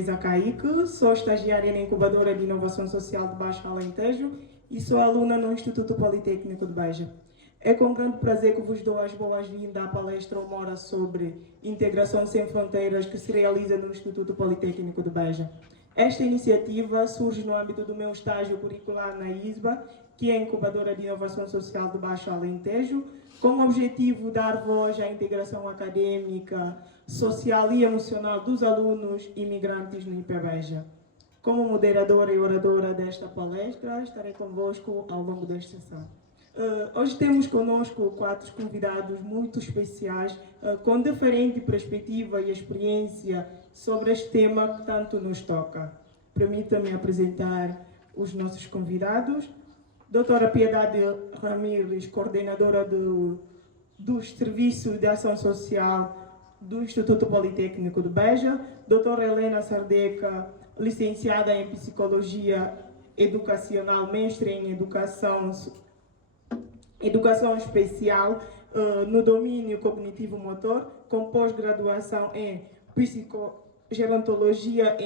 Teresa Caíque, sou estagiária na Incubadora de Inovação Social de Baixo Alentejo e sou aluna no Instituto Politécnico de Beja. É com grande prazer que vos dou as boas-vindas à palestra Uma Hora sobre Integração Sem Fronteiras que se realiza no Instituto Politécnico de Beja. Esta iniciativa surge no âmbito do meu estágio curricular na ISBA, que é a Incubadora de Inovação Social de Baixo Alentejo, com o objetivo de dar voz à integração acadêmica, social e emocional dos alunos imigrantes no IPBeja. Como moderadora e oradora desta palestra, estarei convosco ao longo desta sessão. Hoje temos conosco 4 convidados muito especiais, com diferente perspectiva e experiência sobre este tema que tanto nos toca. Permita-me apresentar os nossos convidados. Doutora Piedade Ramírez, coordenadora do Serviço de Ação Social do Instituto Politécnico de Beja. Doutora Helena Sardeca, licenciada em Psicologia Educacional, mestre em Educação Especial no domínio cognitivo-motor, com pós-graduação em Psicogerontologia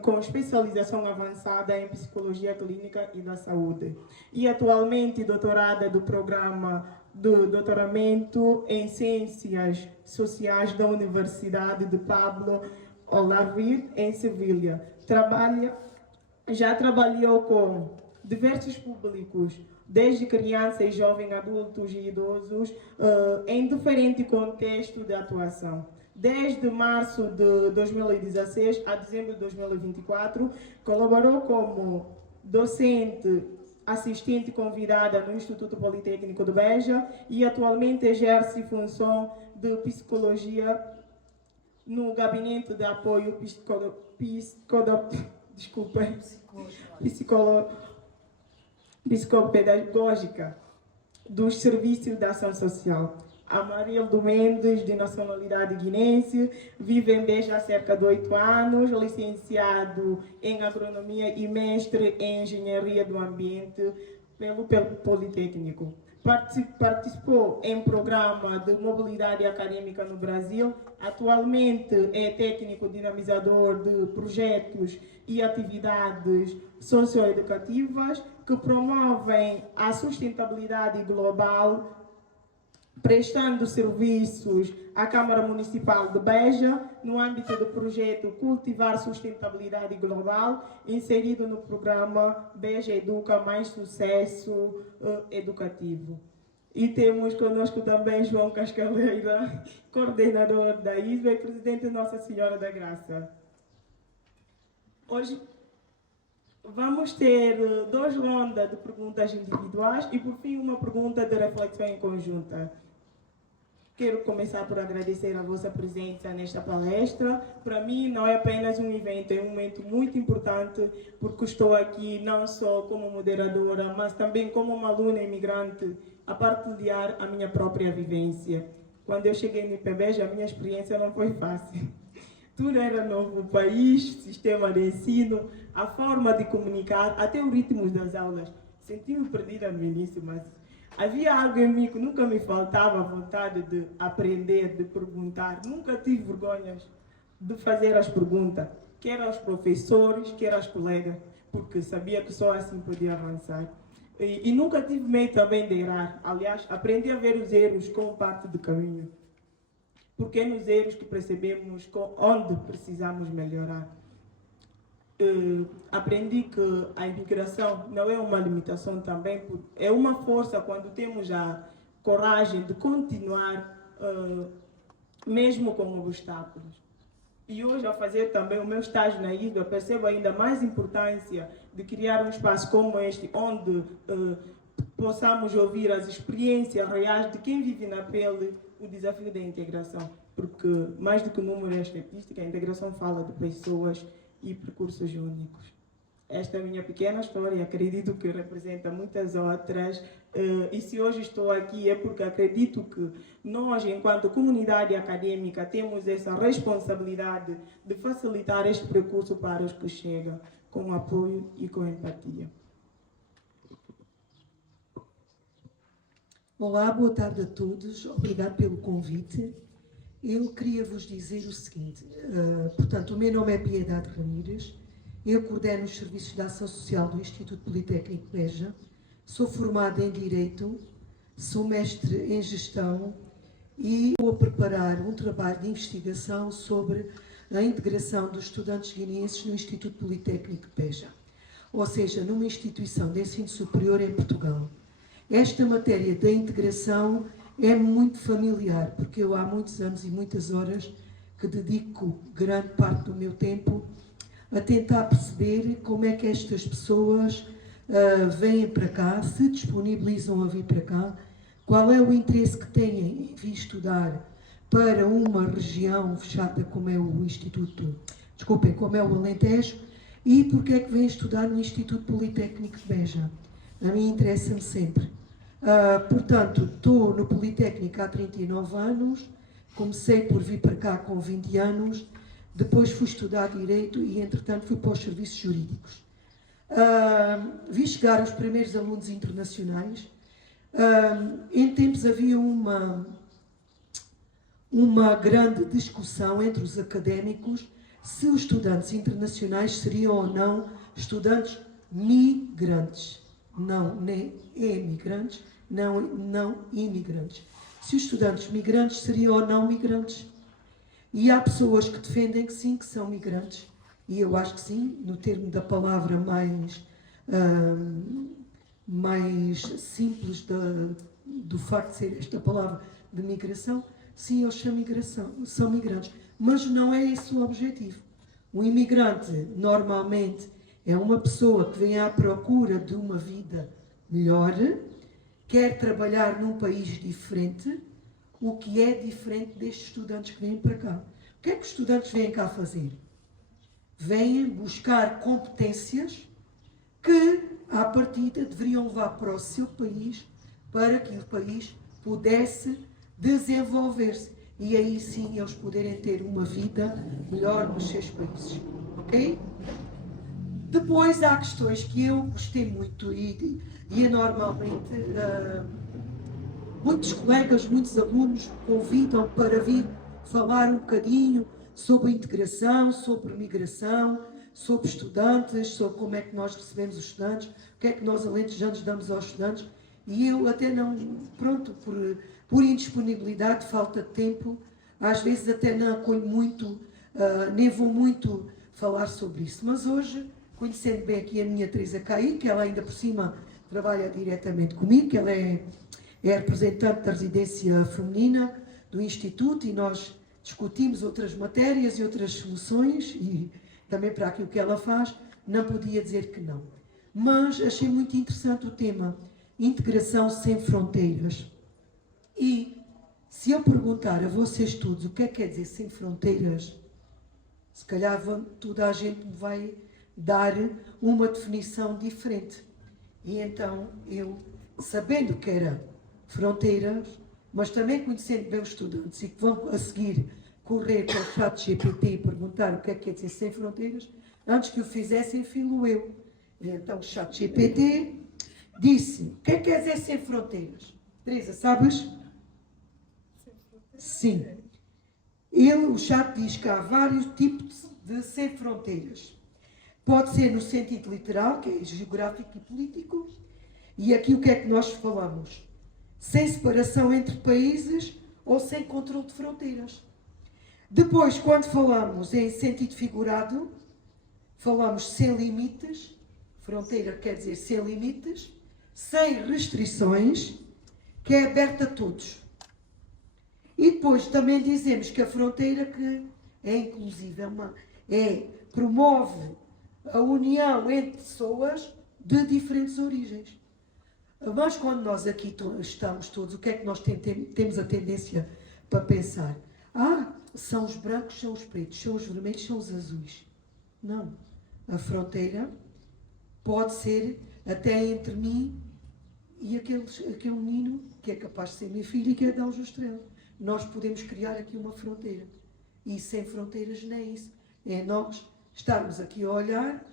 com especialização avançada em Psicologia Clínica e da Saúde. E atualmente doutorada do programa de doutoramento em Ciências Sociais da Universidade de Pablo Olavide, em Sevilha. Já trabalhou com diversos públicos, desde crianças, jovens, adultos e idosos, em diferente contexto de atuação. Desde março de 2016 a dezembro de 2024, colaborou como docente assistente convidada no Instituto Politécnico de Beja e atualmente exerce função de psicologia no Gabinete de Apoio Psicopedagógica dos Serviços de Ação Social. Amarildo Mendes, de nacionalidade guinense, vive em Beja há cerca de 8 anos, licenciado em Agronomia e mestre em Engenharia do Ambiente pelo Politécnico. Participou em programa de mobilidade acadêmica no Brasil. Atualmente é técnico dinamizador de projetos e atividades socioeducativas que promovem a sustentabilidade global, prestando serviços à Câmara Municipal de Beja no âmbito do projeto Cultivar Sustentabilidade Global, inserido no programa Beja Educa Mais Sucesso Educativo. E temos conosco também João Cascaleira, coordenador da ISBA e presidente de Nossa Senhora da Graça. Hoje vamos ter 2 rondas de perguntas individuais e, por fim, uma pergunta de reflexão em conjunta. Quero começar por agradecer a vossa presença nesta palestra. Para mim, não é apenas um evento, é um momento muito importante, porque estou aqui não só como moderadora, mas também como uma aluna imigrante, a partilhar a minha própria vivência. Quando eu cheguei no IPBeja, a minha experiência não foi fácil. Tudo era novo, o país, sistema de ensino, a forma de comunicar, até o ritmo das aulas. Senti-me perdida no início, mas havia algo em mim que nunca me faltava, a vontade de aprender, de perguntar. Nunca tive vergonhas de fazer as perguntas, quer aos professores, quer aos colegas, porque sabia que só assim podia avançar. E nunca tive medo também de errar. Aliás, aprendi a ver os erros como parte do caminho, porque é nos erros que percebemos onde precisamos melhorar. Aprendi que a imigração não é uma limitação também, é uma força quando temos a coragem de continuar, mesmo com obstáculos. E hoje, ao fazer também o meu estágio na ISBA, percebo ainda mais importância de criar um espaço como este, onde possamos ouvir as experiências reais de quem vive na pele o desafio da integração. Porque, mais do que o número e a estatística, a integração fala de pessoas e percursos únicos. Esta é a minha pequena história, acredito que representa muitas outras, e se hoje estou aqui é porque acredito que nós, enquanto comunidade acadêmica, temos essa responsabilidade de facilitar este percurso para os que chegam, com apoio e com empatia. Olá, boa tarde a todos, obrigado pelo convite. Eu queria vos dizer o seguinte, portanto, o meu nome é Piedade Ramírez, eu coordeno os serviços de ação social do Instituto Politécnico de Beja, sou formada em Direito, sou mestre em Gestão e vou preparar um trabalho de investigação sobre a integração dos estudantes guineenses no Instituto Politécnico de Beja, ou seja, numa instituição de ensino superior em Portugal. Esta matéria da integração é muito familiar, porque eu há muitos anos e muitas horas que dedico grande parte do meu tempo a tentar perceber como é que estas pessoas vêm para cá, se disponibilizam a vir para cá, qual é o interesse que têm em vir estudar para uma região fechada como é o Instituto, desculpem, como é o Alentejo, e porque é que vêm estudar no Instituto Politécnico de Beja. A mim interessa-me sempre. Portanto, estou no Politécnico há 39 anos, comecei por vir para cá com 20 anos, depois fui estudar Direito e, entretanto, fui para os serviços jurídicos. Vi chegar os primeiros alunos internacionais. Em tempos havia uma grande discussão entre os académicos se os estudantes internacionais seriam ou não estudantes migrantes. Não, nem emigrantes, não imigrantes. Se os estudantes migrantes seriam ou não migrantes. E há pessoas que defendem que sim, que são migrantes. E eu acho que sim, no termo da palavra mais simples do facto de ser esta palavra de migração, sim, eles são migrantes. Mas não é esse o objetivo. O imigrante, normalmente, é uma pessoa que vem à procura de uma vida melhor, quer trabalhar num país diferente, o que é diferente destes estudantes que vêm para cá. O que é que os estudantes vêm cá fazer? Vêm buscar competências que, à partida, deveriam levar para o seu país para que o país pudesse desenvolver-se. E aí sim eles poderem ter uma vida melhor nos seus países. Ok? Depois há questões que eu gostei muito e normalmente muitos colegas, muitos alunos convidam para vir falar um bocadinho sobre integração, sobre migração, sobre estudantes, sobre como é que nós recebemos os estudantes, o que é que nós alentejanos damos aos estudantes. E eu até não, pronto, por indisponibilidade, falta de tempo, às vezes até não acolho muito, nem vou muito falar sobre isso. Mas hoje, conhecendo bem aqui a minha Teresa Caí, que ela ainda por cima trabalha diretamente comigo, que ela é representante da residência feminina do Instituto e nós discutimos outras matérias e outras soluções e também para aquilo que ela faz, não podia dizer que não. Mas achei muito interessante o tema integração sem fronteiras. E se eu perguntar a vocês todos o que é que quer dizer sem fronteiras, se calhar toda a gente me vai dar uma definição diferente. E então eu, sabendo que era fronteiras, mas também conhecendo bem os estudantes e que vão a seguir correr para o chat GPT e perguntar o que é que quer dizer sem fronteiras, antes que o fizessem, filo eu. E então o chat GPT disse, o que é que quer dizer sem fronteiras? Teresa, sabes? Sim. O chat diz que há vários tipos de sem fronteiras. Pode ser no sentido literal, que é geográfico e político, e aqui o que é que nós falamos? Sem separação entre países ou sem controle de fronteiras. Depois, quando falamos em sentido figurado, falamos sem limites, fronteira quer dizer sem limites, sem restrições, que é aberta a todos. E depois também dizemos que a fronteira que é inclusiva, promove a união entre pessoas de diferentes origens. Mas quando nós aqui estamos todos, o que é que nós temos a tendência para pensar? São os brancos, são os pretos, são os vermelhos, são os azuis. Não. A fronteira pode ser até entre mim e aquele menino que é capaz de ser meu filho e que é de Aljustrel. Nós podemos criar aqui uma fronteira. E sem fronteiras nem é isso. É nós estarmos aqui a olhar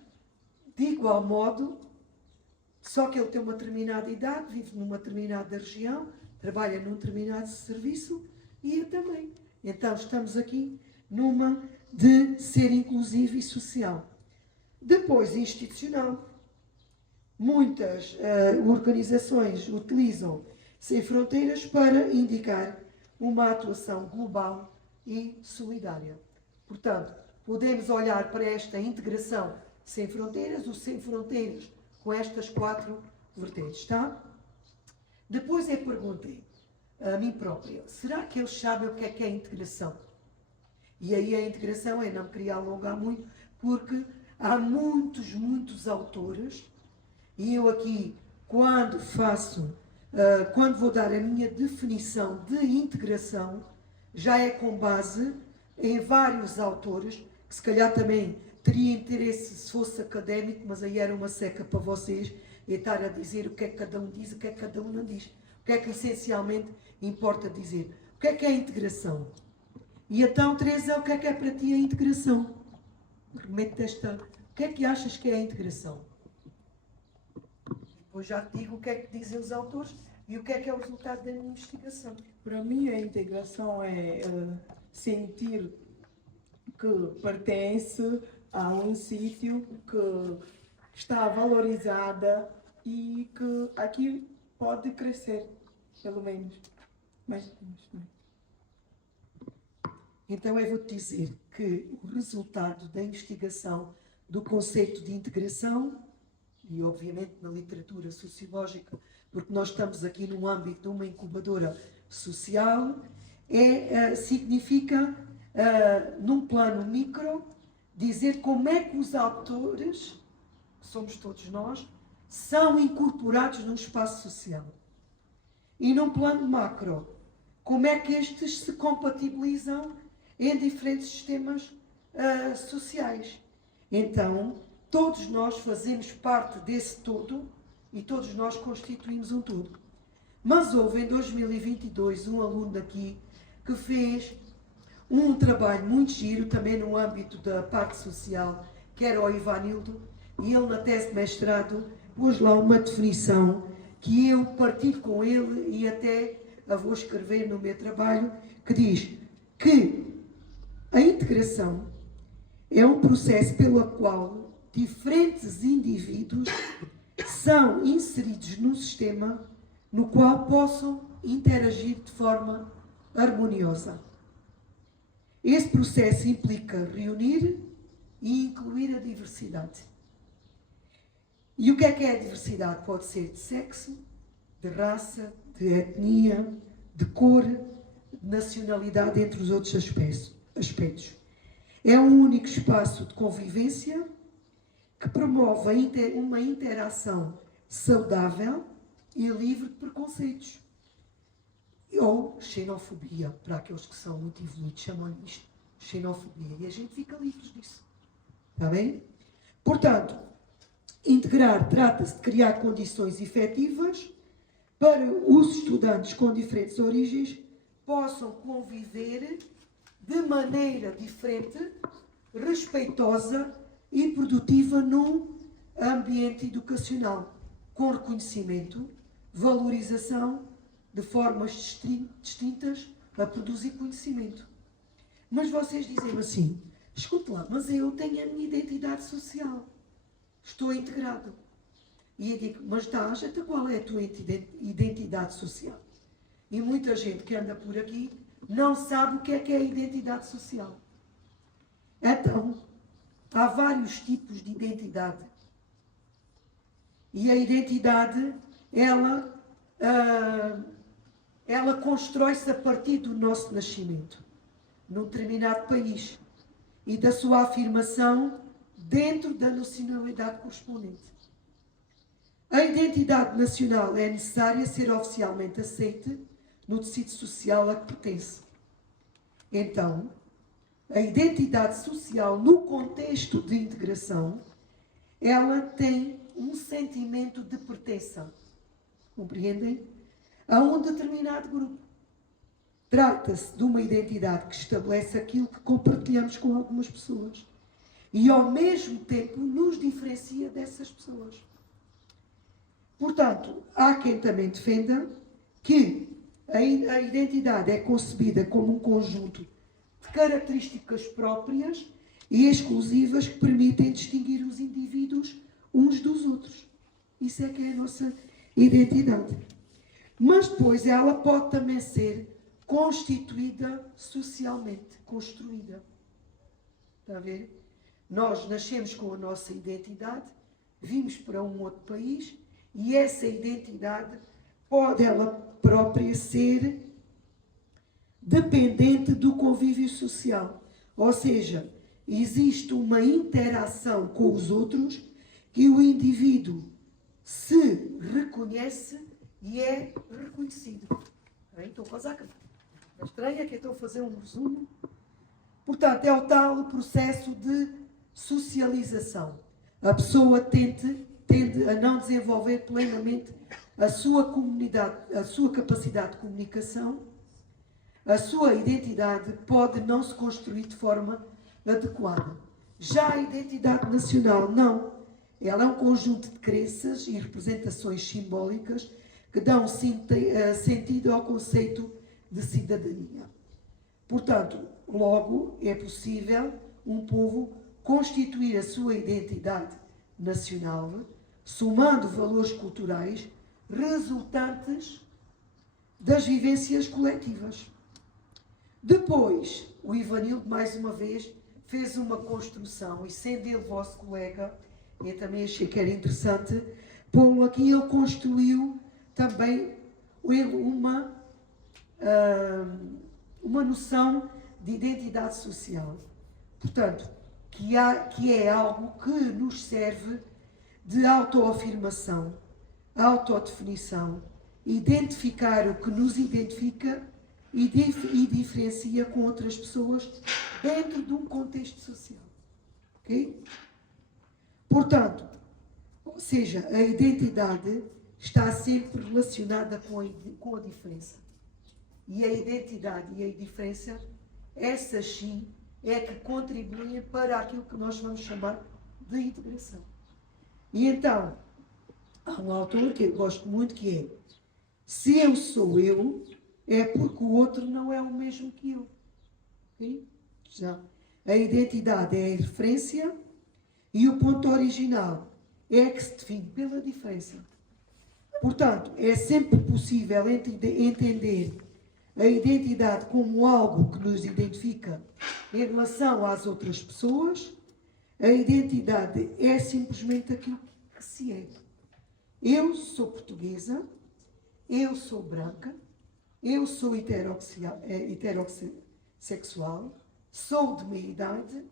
de igual modo, só que ele tem uma determinada idade, vive numa determinada região, trabalha num determinado serviço e eu também. Então, estamos aqui numa de ser inclusivo e social. Depois, institucional. Muitas organizações utilizam Sem Fronteiras para indicar uma atuação global e solidária. Portanto, podemos olhar para esta integração Sem Fronteiras, o Sem Fronteiras, com estas 4 vertentes, tá? Depois eu perguntei a mim própria, será que eles sabem o que é integração? E aí a integração, eu não me queria alongar muito, porque há muitos autores, e eu aqui, quando vou dar a minha definição de integração, já é com base em vários autores, que se calhar também teria interesse se fosse académico, mas aí era uma seca para vocês, e estar a dizer o que é que cada um diz, o que é que cada um não diz. O que é que essencialmente importa dizer? O que é a integração? E então, Teresa, o que é para ti a integração? Remete esta. O que é que achas que é a integração? Depois já te digo o que é que dizem os autores e o que é o resultado da minha investigação. Para mim, a integração é sentir que pertence a um sítio que está valorizada e que aqui pode crescer, pelo menos. Mas não. Então eu vou-te dizer que o resultado da investigação do conceito de integração, e obviamente na literatura sociológica, porque nós estamos aqui no âmbito de uma incubadora social, significa, num plano micro, dizer como é que os autores, que somos todos nós, são incorporados no espaço social. E num plano macro, como é que estes se compatibilizam em diferentes sistemas sociais. Então, todos nós fazemos parte desse todo e todos nós constituímos um todo. Mas houve em 2022 um aluno daqui que fez um trabalho muito giro, também no âmbito da parte social, que era o Ivanildo, e ele na tese de mestrado pôs lá uma definição que eu partilho com ele e até a vou escrever no meu trabalho, que diz que a integração é um processo pelo qual diferentes indivíduos são inseridos num sistema no qual possam interagir de forma harmoniosa. Esse processo implica reunir e incluir a diversidade. E o que é a diversidade? Pode ser de sexo, de raça, de etnia, de cor, de nacionalidade, entre os outros aspectos. É um único espaço de convivência que promove uma interação saudável e livre de preconceitos. Ou xenofobia, para aqueles que são muito evoluídos, chamam-lhe isto xenofobia. E a gente fica livre disso. Está bem? Portanto, integrar trata-se de criar condições efetivas para os estudantes com diferentes origens possam conviver de maneira diferente, respeitosa e produtiva num ambiente educacional, com reconhecimento, valorização de formas distintas a produzir conhecimento. Mas vocês dizem assim, escute lá, mas eu tenho a minha identidade social, estou integrado. E eu digo, mas estás, até qual é a tua identidade social? E muita gente que anda por aqui não sabe o que é a identidade social. Então, há vários tipos de identidade. E a identidade, ela constrói-se a partir do nosso nascimento, num determinado país, e da sua afirmação dentro da nacionalidade correspondente. A identidade nacional é necessária ser oficialmente aceita no tecido social a que pertence. Então, a identidade social no contexto de integração, ela tem um sentimento de pertença, compreendem? A um determinado grupo. Trata-se de uma identidade que estabelece aquilo que compartilhamos com algumas pessoas e, ao mesmo tempo, nos diferencia dessas pessoas. Portanto, há quem também defenda que a identidade é concebida como um conjunto características próprias e exclusivas que permitem distinguir os indivíduos uns dos outros. Isso é que é a nossa identidade. Mas depois ela pode também ser constituída socialmente, construída. Está a ver? Nós nascemos com a nossa identidade, vimos para um outro país e essa identidade pode ela própria ser dependente do convívio social. Ou seja, existe uma interação com os outros que o indivíduo se reconhece e é reconhecido. Bem, estou quase a acabar. É estranha que eu estou a fazer um resumo. Portanto, é o tal processo de socialização. A pessoa tende a não desenvolver plenamente a sua capacidade de comunicação. A sua identidade pode não se construir de forma adequada. Já a identidade nacional, não. Ela é um conjunto de crenças e representações simbólicas que dão sentido ao conceito de cidadania. Portanto, logo é possível um povo constituir a sua identidade nacional, somando valores culturais resultantes das vivências coletivas. Depois, o Ivanildo, mais uma vez, fez uma construção, e sendo ele vosso colega, eu também achei que era interessante pô-lo aqui. Ele construiu também uma noção de identidade social. Portanto, que é algo que nos serve de autoafirmação, autodefinição, identificar o que nos identifica e diferencia com outras pessoas dentro de um contexto social. Ok? Portanto, ou seja, a identidade está sempre relacionada com a diferença. E a identidade e a diferença, essas sim, é que contribuem para aquilo que nós vamos chamar de integração. E então, há um autor que eu gosto muito que é: se eu sou eu, é porque o outro não é o mesmo que eu. Okay? Já. A identidade é a referência e o ponto original é que se define pela diferença. Portanto, é sempre possível entender a identidade como algo que nos identifica em relação às outras pessoas. A identidade é simplesmente aquilo que se é. Eu sou portuguesa, eu sou branca, eu sou heterossexual, sou de meia idade,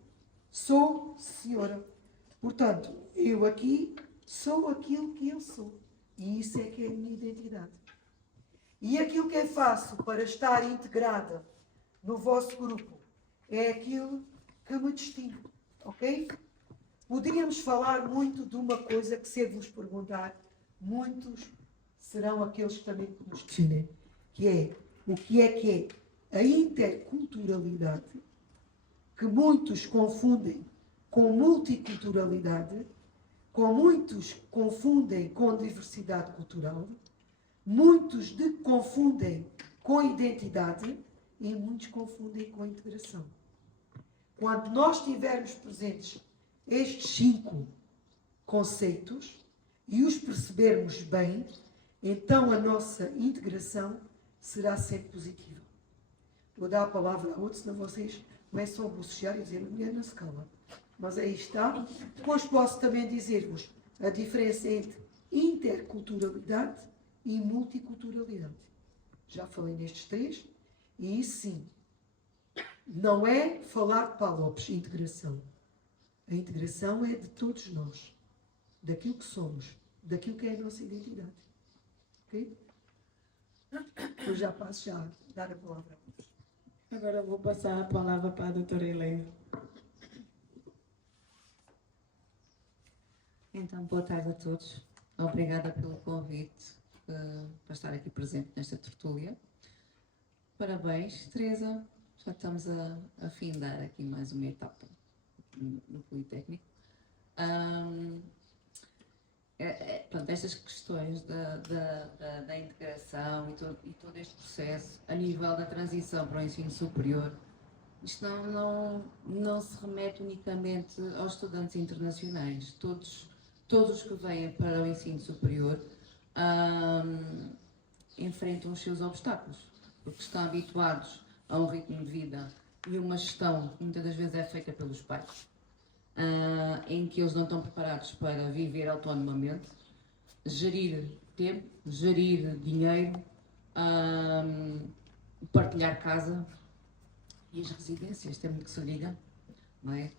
sou senhora. Portanto, eu aqui sou aquilo que eu sou. E isso é que é a minha identidade. E aquilo que eu faço para estar integrada no vosso grupo é aquilo que me distingue. Ok? Poderíamos falar muito de uma coisa que, se vos perguntar, muitos serão aqueles que também nos definem, que é a interculturalidade, que muitos confundem com multiculturalidade, muitos confundem com diversidade cultural, muitos confundem com identidade e muitos confundem com integração. Quando nós tivermos presentes estes 5 conceitos e os percebermos bem, então a nossa integração será sempre positiva. Vou dar a palavra a outros, senão vocês começam a bocejar e dizer: mulher na scala. Mas aí está. Depois posso também dizer-vos a diferença entre interculturalidade e multiculturalidade. Já falei nestes 3, e isso sim, não é falar de Palopes, integração. A integração é de todos nós, daquilo que somos, daquilo que é a nossa identidade. Ok? Eu já passo a dar a palavra a vocês. Agora vou passar a palavra para a doutora Helena. Então, boa tarde a todos. Obrigada pelo convite para estar aqui presente nesta tertúlia. Parabéns, Teresa. Já estamos a findar aqui mais uma etapa no Politécnico. Pronto, estas questões da integração e todo este processo a nível da transição para o ensino superior Isto não se remete unicamente aos estudantes internacionais. Todos os que vêm para o ensino superior enfrentam os seus obstáculos, porque estão habituados a um ritmo de vida e uma gestão que muitas das vezes é feita pelos pais, em que eles não estão preparados para viver autonomamente, gerir tempo, gerir dinheiro, partilhar casa e as residências, tem muito que se liga, não é?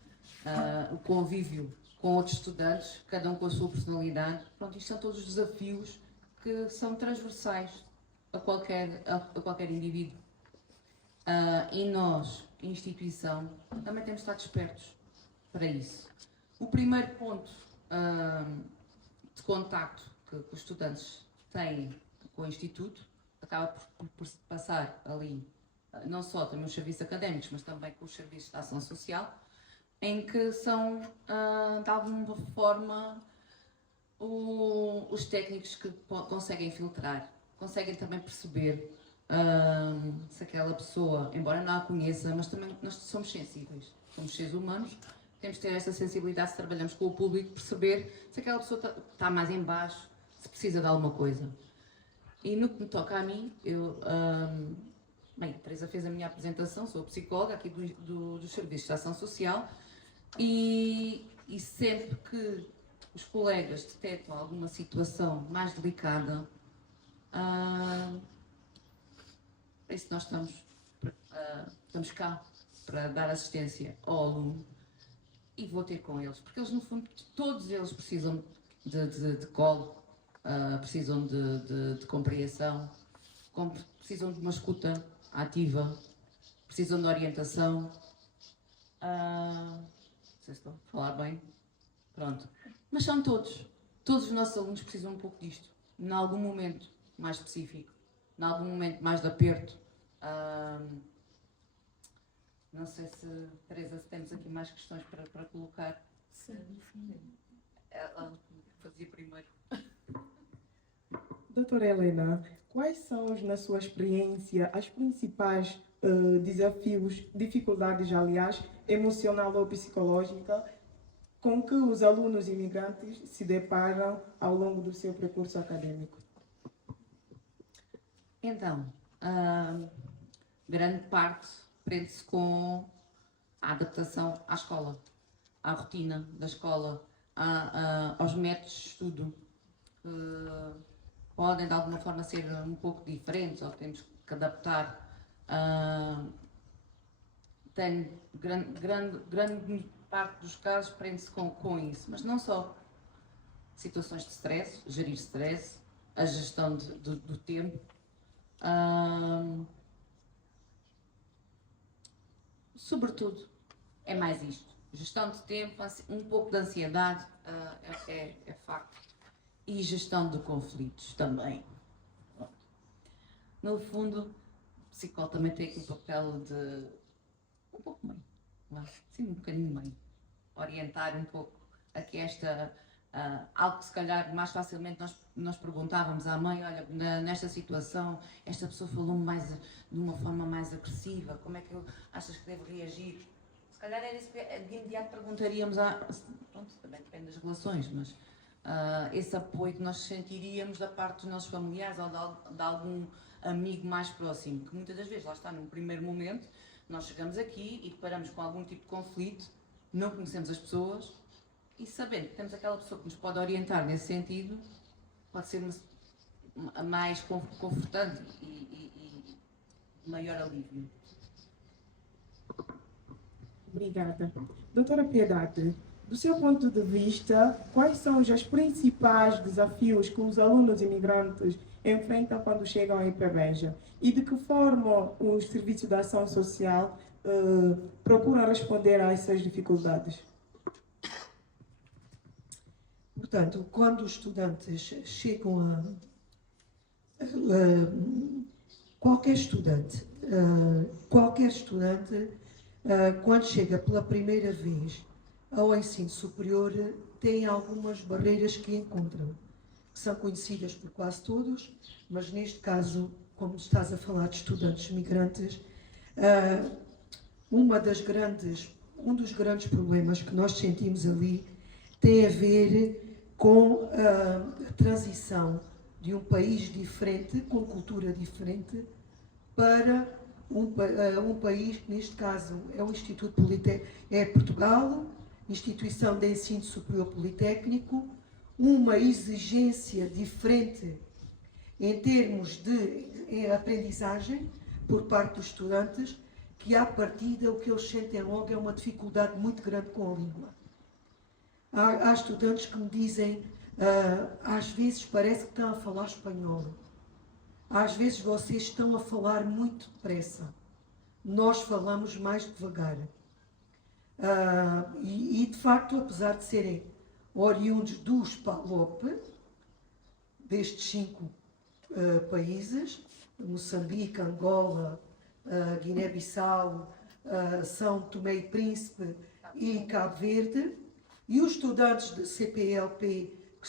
O convívio com outros estudantes, cada um com a sua personalidade. Pronto, isto são todos os desafios que são transversais a qualquer indivíduo. E nós, instituição, também temos de estar despertos para isso. O primeiro ponto de contacto que os estudantes têm com o Instituto acaba por se passar ali, não só também os serviços académicos, mas também com os serviços de ação social, em que são, de alguma forma, os técnicos que conseguem filtrar, conseguem também perceber se aquela pessoa, embora não a conheça, mas também nós somos sensíveis, somos seres humanos, temos de ter esta sensibilidade se trabalhamos com o público, perceber se aquela pessoa está mais em baixo, se precisa de alguma coisa. E no que me toca a mim, bem, a Teresa fez a minha apresentação, sou psicóloga aqui dos Serviços de Ação Social e sempre que os colegas detectam alguma situação mais delicada, é isso que nós estamos cá para dar assistência ao aluno e vou ter com eles, porque eles no fundo, todos eles precisam de colo, precisam de compreensão, precisam de uma escuta ativa, precisam de orientação. Não sei se estou a falar bem. Pronto. Mas são todos os nossos alunos precisam um pouco disto, em algum momento mais específico, em algum momento mais de aperto. Não sei se, Teresa, se temos aqui mais questões para colocar. Sim. Ela fazia primeiro. Doutora Helena, quais são, na sua experiência, as principais desafios, dificuldades, aliás, emocional ou psicológica, com que os alunos imigrantes se deparam ao longo do seu percurso acadêmico? Então, grande parte prende-se com a adaptação à escola, à rotina da escola, aos métodos de estudo, que podem de alguma forma ser um pouco diferentes ou temos que adaptar. Tem grande parte dos casos prende-se com isso, mas não só. Situações de stress, gerir stress, a gestão do tempo. Sobretudo, é mais isto. Gestão de tempo, um pouco de ansiedade, é facto. E gestão de conflitos também. No fundo, o psicólogo também tem aqui o papel de um pouco meio, sim, um bocadinho meio. Orientar um pouco aqui algo que se calhar mais facilmente nós perguntávamos à mãe, olha, nesta situação, esta pessoa falou-me de uma forma mais agressiva, como é que achas que devo reagir? Se calhar era isso que de imediato perguntaríamos pronto, também depende das relações, mas esse apoio que nós sentiríamos da parte dos nossos familiares ou de algum amigo mais próximo, que muitas das vezes, lá está, num primeiro momento, nós chegamos aqui e deparamos com algum tipo de conflito, não conhecemos as pessoas, e sabendo que temos aquela pessoa que nos pode orientar nesse sentido, pode ser mais confortante e maior alívio. Obrigada. Doutora Piedade, do seu ponto de vista, quais são os principais desafios que os alunos imigrantes enfrentam quando chegam a IPBEJA? E de que forma os serviços de ação social procuram responder a essas dificuldades? Portanto, quando os estudantes chegam qualquer estudante, quando chega pela primeira vez ao ensino superior, tem algumas barreiras que encontram, que são conhecidas por quase todos, mas neste caso, como estás a falar de estudantes migrantes, um dos grandes problemas que nós sentimos ali tem a ver com a transição de um país diferente, com cultura diferente, para um país que neste caso é o Instituto Politécnico, é Portugal, instituição de ensino superior politécnico, uma exigência diferente em termos de aprendizagem por parte dos estudantes, que à partida o que eles sentem logo é uma dificuldade muito grande com a língua. Há estudantes que me dizem, às vezes parece que estão a falar espanhol, às vezes vocês estão a falar muito depressa, nós falamos mais devagar. E de facto, apesar de serem oriundos dos PALOP, destes 5 países, Moçambique, Angola, Guiné-Bissau, São Tomé e Príncipe e Cabo Verde, e os estudantes de CPLP, que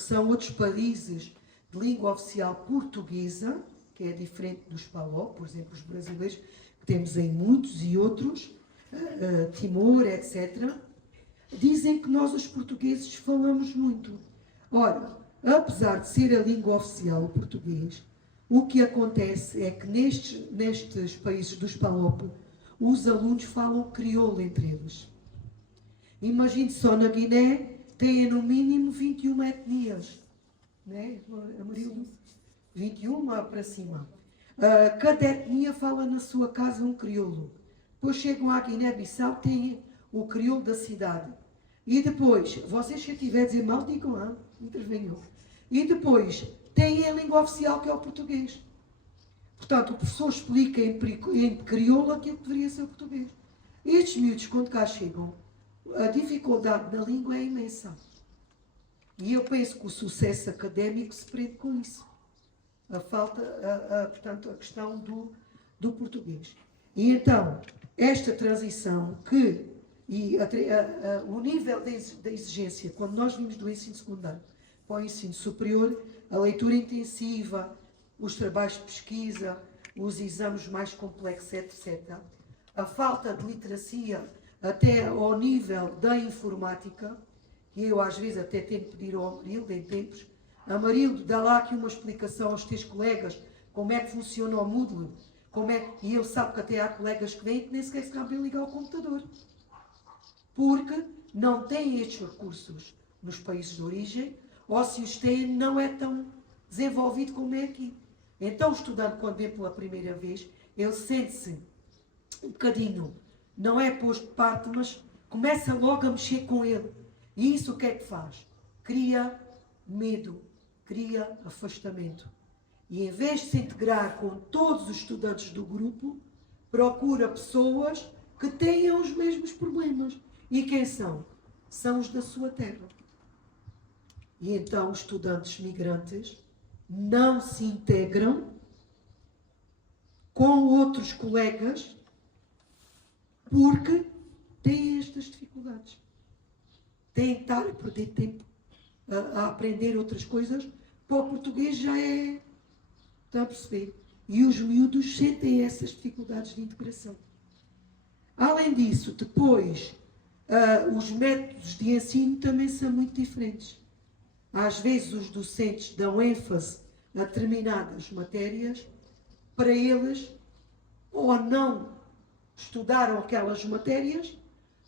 são outros países de língua oficial portuguesa, que é diferente dos PALOP, por exemplo, os brasileiros, que temos em muitos e outros, Timor, etc., dizem que nós, os portugueses, falamos muito. Ora, apesar de ser a língua oficial o português, o que acontece é que nestes países dos PALOP, os alunos falam crioulo entre eles. Imagine só, na Guiné, têm no mínimo 21 etnias. Né, Amarildo? 21 para cima. Cada etnia fala na sua casa um crioulo. Depois chegam à Guiné-Bissau, têm o crioulo da cidade. E depois, vocês se tiverem a dizer mal, digam, intervenham. E depois, têm a língua oficial, que é o português. Portanto, o professor explica em crioulo aquilo que deveria ser o português. Estes miúdos, quando cá chegam, a dificuldade na língua é imensa. E eu penso que o sucesso académico se prende com isso. Portanto, a questão do português. E então, esta transição o nível de exigência, quando nós vimos do ensino secundário para o ensino superior, a leitura intensiva, os trabalhos de pesquisa, os exames mais complexos, etc. A falta de literacia até ao nível da informática, que eu às vezes até tenho que pedir ao Amarildo em tempos, Amarildo, dá lá aqui uma explicação aos teus colegas, como é que funciona o Moodle, e ele sabe que até há colegas que vêm que nem sequer sabem ligar o computador. Porque não têm estes recursos nos países de origem, ou se os têm, não é tão desenvolvido como é aqui. Então o estudante, quando vem pela primeira vez, ele sente-se um bocadinho, não é posto de parte, mas começa logo a mexer com ele. E isso o que é que faz? Cria medo, cria afastamento. E em vez de se integrar com todos os estudantes do grupo, procura pessoas que tenham os mesmos problemas. E quem são? São os da sua terra. E então os estudantes migrantes não se integram com outros colegas porque têm estas dificuldades. Têm que estar a perder tempo a aprender outras coisas. Para o português já é... Estão a perceber? E os miúdos sentem essas dificuldades de integração. Além disso, depois, os métodos de ensino também são muito diferentes. Às vezes os docentes dão ênfase a determinadas matérias para eles ou não estudaram aquelas matérias,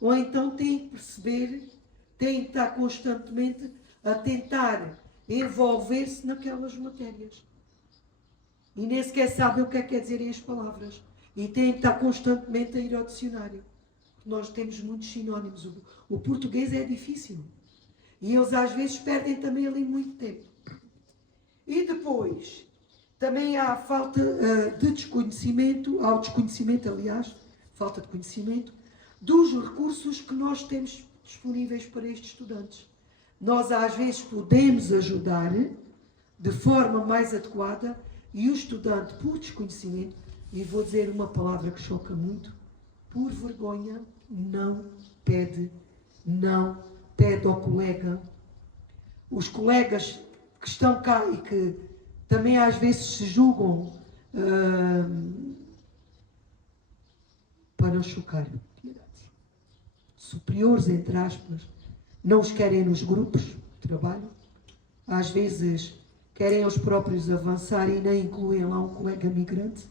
ou então têm que perceber, têm que estar constantemente a tentar envolver-se naquelas matérias. E nem sequer sabem o que é que quer dizerem as palavras. E têm que estar constantemente a ir ao dicionário. Nós temos muitos sinónimos. O português é difícil. E eles às vezes perdem também ali muito tempo. E depois, também há falta de desconhecimento, aliás, falta de conhecimento, dos recursos que nós temos disponíveis para estes estudantes. Nós às vezes podemos ajudar de forma mais adequada e o estudante, por desconhecimento, e vou dizer uma palavra que choca muito, por vergonha, não pede ao colega. Os colegas que estão cá e que também às vezes se julgam, para não chocar. Superiores, entre aspas, não os querem nos grupos de trabalho. Às vezes querem os próprios avançar e nem incluem lá um colega migrante,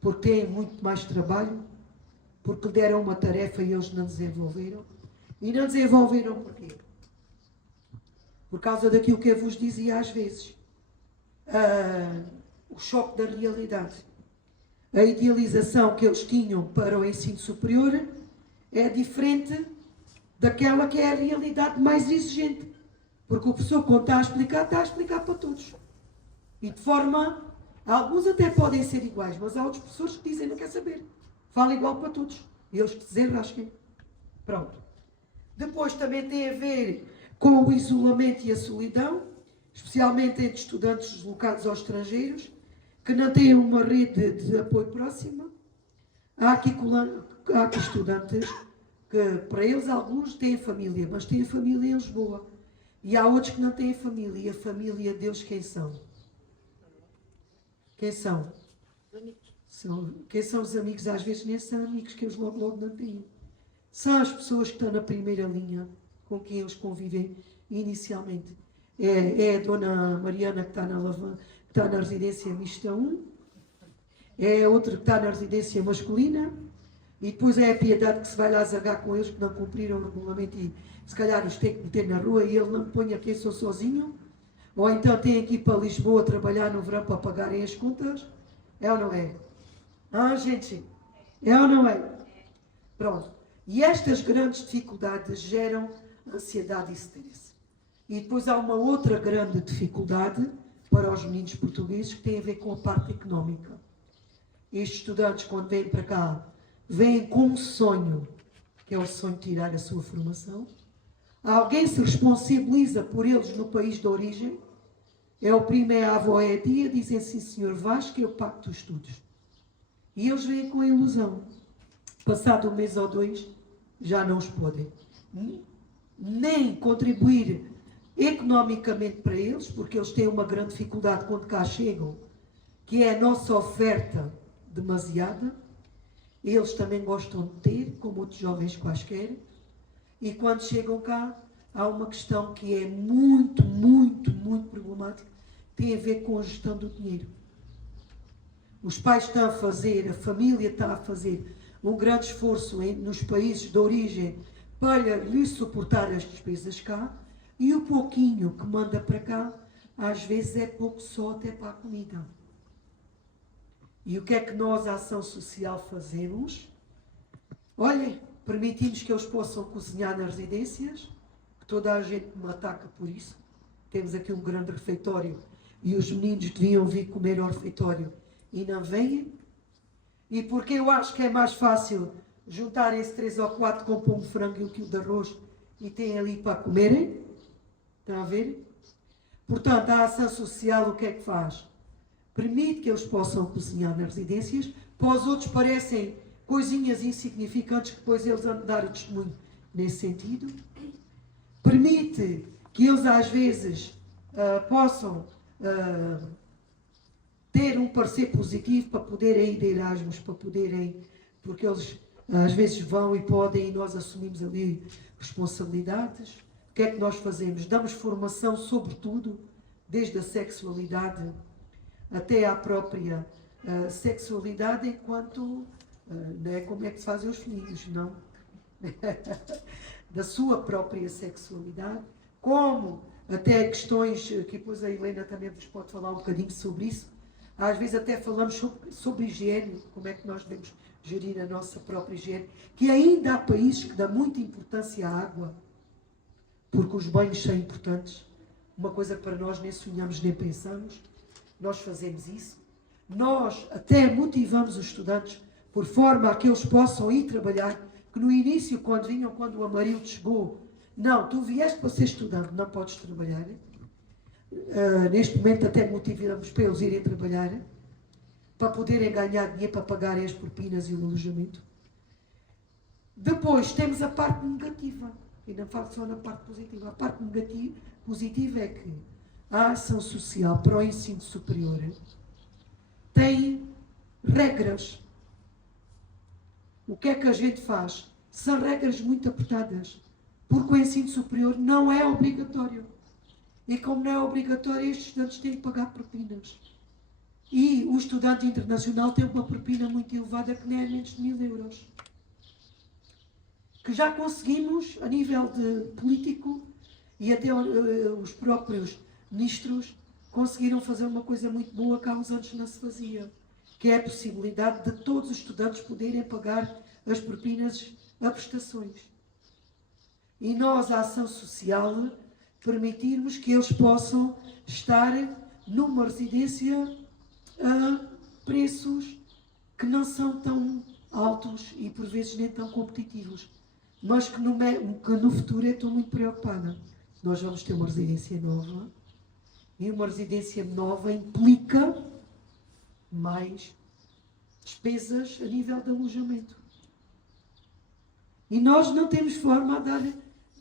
porque têm muito mais trabalho, porque lhe deram uma tarefa e eles não desenvolveram. E não desenvolveram porquê? Por causa daquilo que eu vos dizia às vezes. O choque da realidade. A idealização que eles tinham para o ensino superior é diferente daquela que é a realidade mais exigente. Porque o professor, quando está a explicar para todos. E de forma... Alguns até podem ser iguais, mas há outros professores que dizem, não quer saber. Fala igual para todos. E eles que se desenrasquem. Pronto. Depois também tem a ver com o isolamento e a solidão, especialmente entre estudantes deslocados aos estrangeiros, que não têm uma rede de apoio próxima. Há aqui estudantes que, para eles, alguns têm família, mas têm família em Lisboa. E há outros que não têm família. E a família deles quem são? Quem são? Quem são os amigos? Às vezes nem são amigos, que eles logo não têm. São as pessoas que estão na primeira linha, com quem eles convivem inicialmente. É a dona Mariana que está na residência mista 1, é a outra que está na residência masculina, e depois é a Piedade que se vai lá zagar com eles que não cumpriram o regulamento e se calhar os tem que meter na rua e ele não me põe aqui, sou sozinho. Ou então tem que ir para Lisboa trabalhar no verão para pagarem as contas. É ou não é? Gente? É ou não é? Pronto. E estas grandes dificuldades geram ansiedade e stress. E depois há uma outra grande dificuldade para os meninos portugueses que tem a ver com a parte económica. Estes estudantes, quando vêm para cá, vêm com um sonho, que é o sonho de tirar a sua formação. Alguém se responsabiliza por eles no país de origem. É o primo, é a avó, é a tia, dizem sim senhor, vais que eu pago os estudos. E eles vêm com a ilusão. Passado um mês ou dois, já não os podem. Nem contribuir economicamente para eles, porque eles têm uma grande dificuldade quando cá chegam, que é a nossa oferta demasiada. Eles também gostam de ter, como outros jovens quaisquer. E quando chegam cá, há uma questão que é muito problemática, tem a ver com a gestão do dinheiro. Os pais estão a fazer, a família está a fazer um grande esforço nos países de origem para lhe suportar as despesas cá, e o pouquinho que manda para cá, às vezes é pouco só até para a comida. E o que é que nós, a ação social, fazemos? Olhem, permitimos que eles possam cozinhar nas residências, que toda a gente me ataca por isso. Temos aqui um grande refeitório e os meninos deviam vir comer ao refeitório e não vêm. E porque eu acho que é mais fácil juntarem-se 3 ou 4, compram um frango e 1 quilo de arroz e têm ali para comerem. Estão a ver? Portanto, a ação social o que é que faz? Permite que eles possam cozinhar nas residências. Para os outros parecem coisinhas insignificantes que depois eles vão dar o testemunho nesse sentido. Permite que eles às vezes possam ter um parecer positivo para poderem ir de Erasmus, para poderem, porque eles às vezes vão e podem e nós assumimos ali responsabilidades. O que é que nós fazemos? Damos formação sobre tudo, desde a sexualidade até à própria sexualidade enquanto, não é como é que se fazem os filhos, não. Da sua própria sexualidade, como até questões que depois a Helena também vos pode falar um bocadinho sobre isso. Às vezes até falamos sobre higiene, como é que nós devemos gerir a nossa própria higiene, que ainda há países que dão muita importância à água, porque os banhos são importantes, uma coisa que para nós nem sonhamos nem pensamos. Nós fazemos isso. Nós até motivamos os estudantes por forma a que eles possam ir trabalhar, que no início, quando o Amarildo chegou, não, tu vieste para ser estudante, não podes trabalhar. Neste momento até motivamos para eles irem trabalhar, para poderem ganhar dinheiro para pagarem as propinas e o alojamento. Depois temos a parte negativa, e não falo só na parte positiva. A parte positiva é que a ação social para o ensino superior tem regras. o que é que a gente faz? São regras muito apertadas, porque o ensino superior não é obrigatório. E como não é obrigatório, estes estudantes têm que pagar propinas. E o estudante internacional tem uma propina muito elevada, que nem é menos de 1000 euros. Que já conseguimos, a nível de político, e até os próprios ministros conseguiram fazer uma coisa muito boa que há uns anos não se fazia, que é a possibilidade de todos os estudantes poderem pagar as propinas a prestações. E nós, a ação social, permitirmos que eles possam estar numa residência a preços que não são tão altos e por vezes nem tão competitivos, mas que no futuro eu estou muito preocupada. Nós vamos ter uma residência nova e uma residência nova implica mais despesas a nível de alojamento. E nós não temos forma a dar,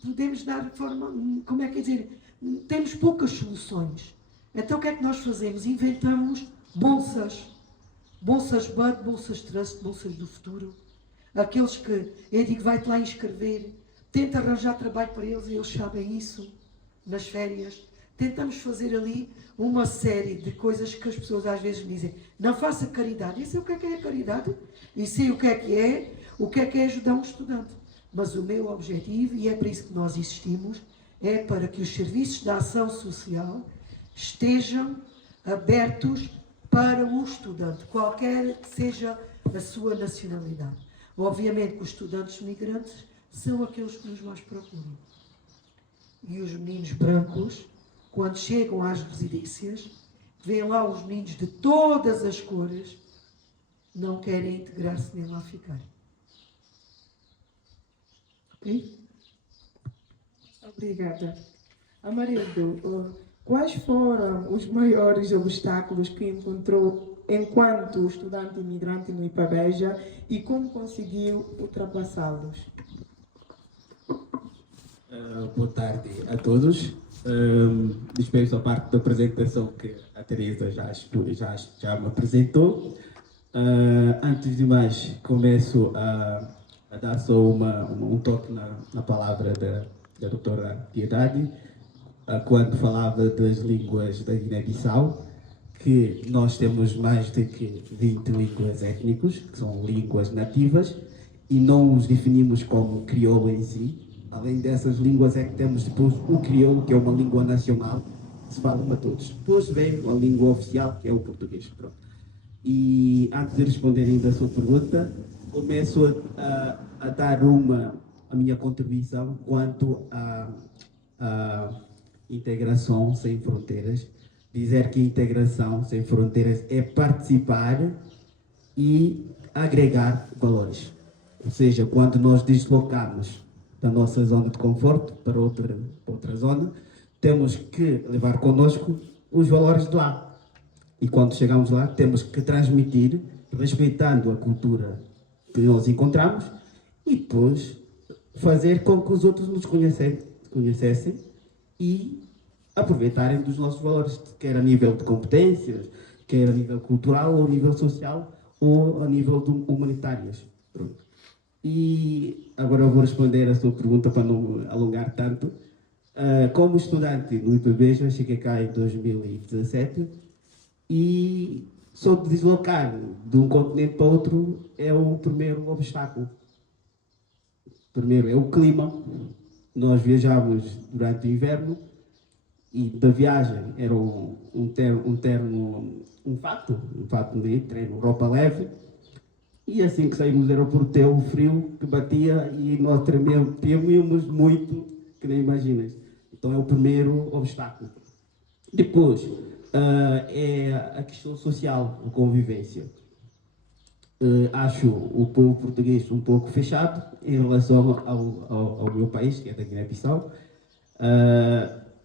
podemos dar forma, como é que é dizer, temos poucas soluções. Então o que é que nós fazemos? Inventamos bolsas BUD, bolsas Trust, bolsas do futuro. Aqueles que, eu digo, vai-te lá inscrever, tenta arranjar trabalho para eles e eles sabem isso, nas férias. Tentamos fazer ali uma série de coisas que as pessoas às vezes me dizem, não faça caridade. Eu sei o que é caridade, e sei o que é ajudar um estudante. Mas o meu objetivo, e é para isso que nós existimos, é para que os serviços da ação social estejam abertos para o estudante, qualquer que seja a sua nacionalidade. Obviamente que os estudantes migrantes são aqueles que nos mais procuram. E os meninos brancos, quando chegam às residências, vêem lá os meninos de todas as cores, não querem integrar-se nem lá ficar. Ok? Obrigada. Amarildo, quais foram os maiores obstáculos que encontrou enquanto estudante imigrante no IPABEJA e como conseguiu ultrapassá-los? Boa tarde a todos. Dispenso a parte da apresentação que a Teresa já me apresentou. Antes de mais, começo a dar só um toque na palavra da doutora Piedade, quando falava das línguas da Guiné-Bissau, que nós temos mais de que 20 línguas étnicas, que são línguas nativas, e não os definimos como crioulo em si. Além dessas línguas é que temos depois o crioulo, que é uma língua nacional, que se fala para todos. Depois vem a língua oficial, que é o português. Pronto. E antes de responderem da sua pergunta, começo a dar a minha contribuição quanto à integração sem fronteiras. Dizer que integração sem fronteiras é participar e agregar valores. Ou seja, quando nós deslocamos da nossa zona de conforto para outra zona, temos que levar connosco os valores de lá. E quando chegamos lá, temos que transmitir, respeitando a cultura que nós encontramos, e depois fazer com que os outros nos conhecessem e aproveitarem dos nossos valores, quer a nível de competências, quer a nível cultural, ou a nível social, ou a nível humanitários. Pronto. E agora eu vou responder a sua pergunta para não me alongar tanto. Como estudante no IPABEJA, cheguei cá em 2017 e só de deslocar de um continente para outro é o primeiro obstáculo. Primeiro é o clima. Nós viajávamos durante o inverno e da viagem era um fato de treino, roupa leve. E assim que saímos do aeroporto, é o frio que batia e nós tremíamos muito, que nem imaginas. Então é o primeiro obstáculo. Depois, é a questão social, a convivência. Acho o povo português um pouco fechado em relação ao meu país, que é da Guiné-Bissau.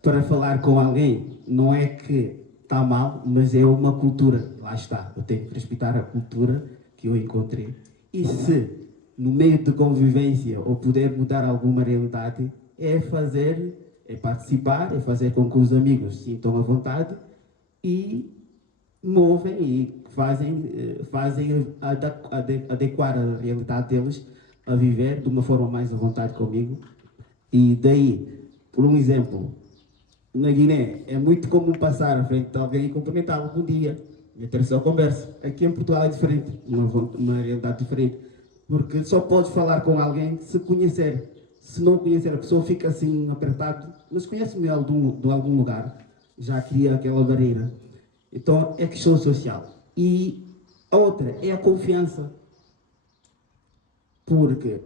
Para falar com alguém, não é que está mal, mas é uma cultura. Lá está, eu tenho que respeitar a cultura que eu encontrei. E se, no meio de convivência, ou puder mudar alguma realidade, é participar, é fazer com que os amigos se sintam à vontade e movem e fazem adequar a realidade deles a viver de uma forma mais à vontade comigo. E daí, por um exemplo, na Guiné é muito comum passar à frente de alguém e cumprimentá-lo bom dia e ter só conversa. Aqui em Portugal é diferente, uma realidade diferente, porque só podes falar com alguém se conhecer. Se não conhecer, a pessoa fica assim apertado, mas conhece-me de algum lugar, já cria aquela barreira. Então é questão social. E a outra é a confiança. Porque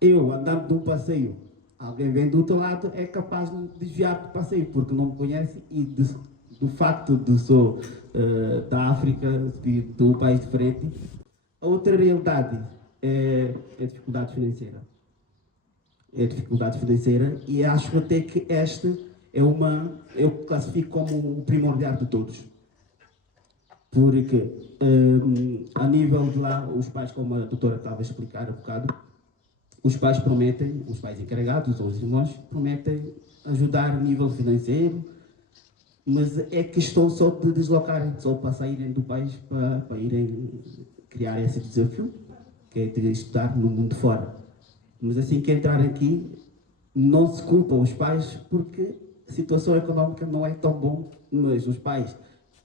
eu, andando de um passeio, alguém vem do outro lado, é capaz de desviar do passeio, porque não me conhece e do facto de sou da África, de um país diferente. A outra realidade é a dificuldade financeira. É a dificuldade financeira e acho até que esta é eu classifico como o primordial de todos. Porque a nível de lá, os pais, como a doutora estava a explicar há bocado, os pais prometem, os pais encarregados ou os irmãos, prometem ajudar a nível financeiro, mas é questão só de deslocarem, só para saírem do país, para irem criar esse desafio, que é de estudar no mundo fora. Mas assim que entrarem aqui, não se culpam os pais, porque a situação económica não é tão bom, mas os pais,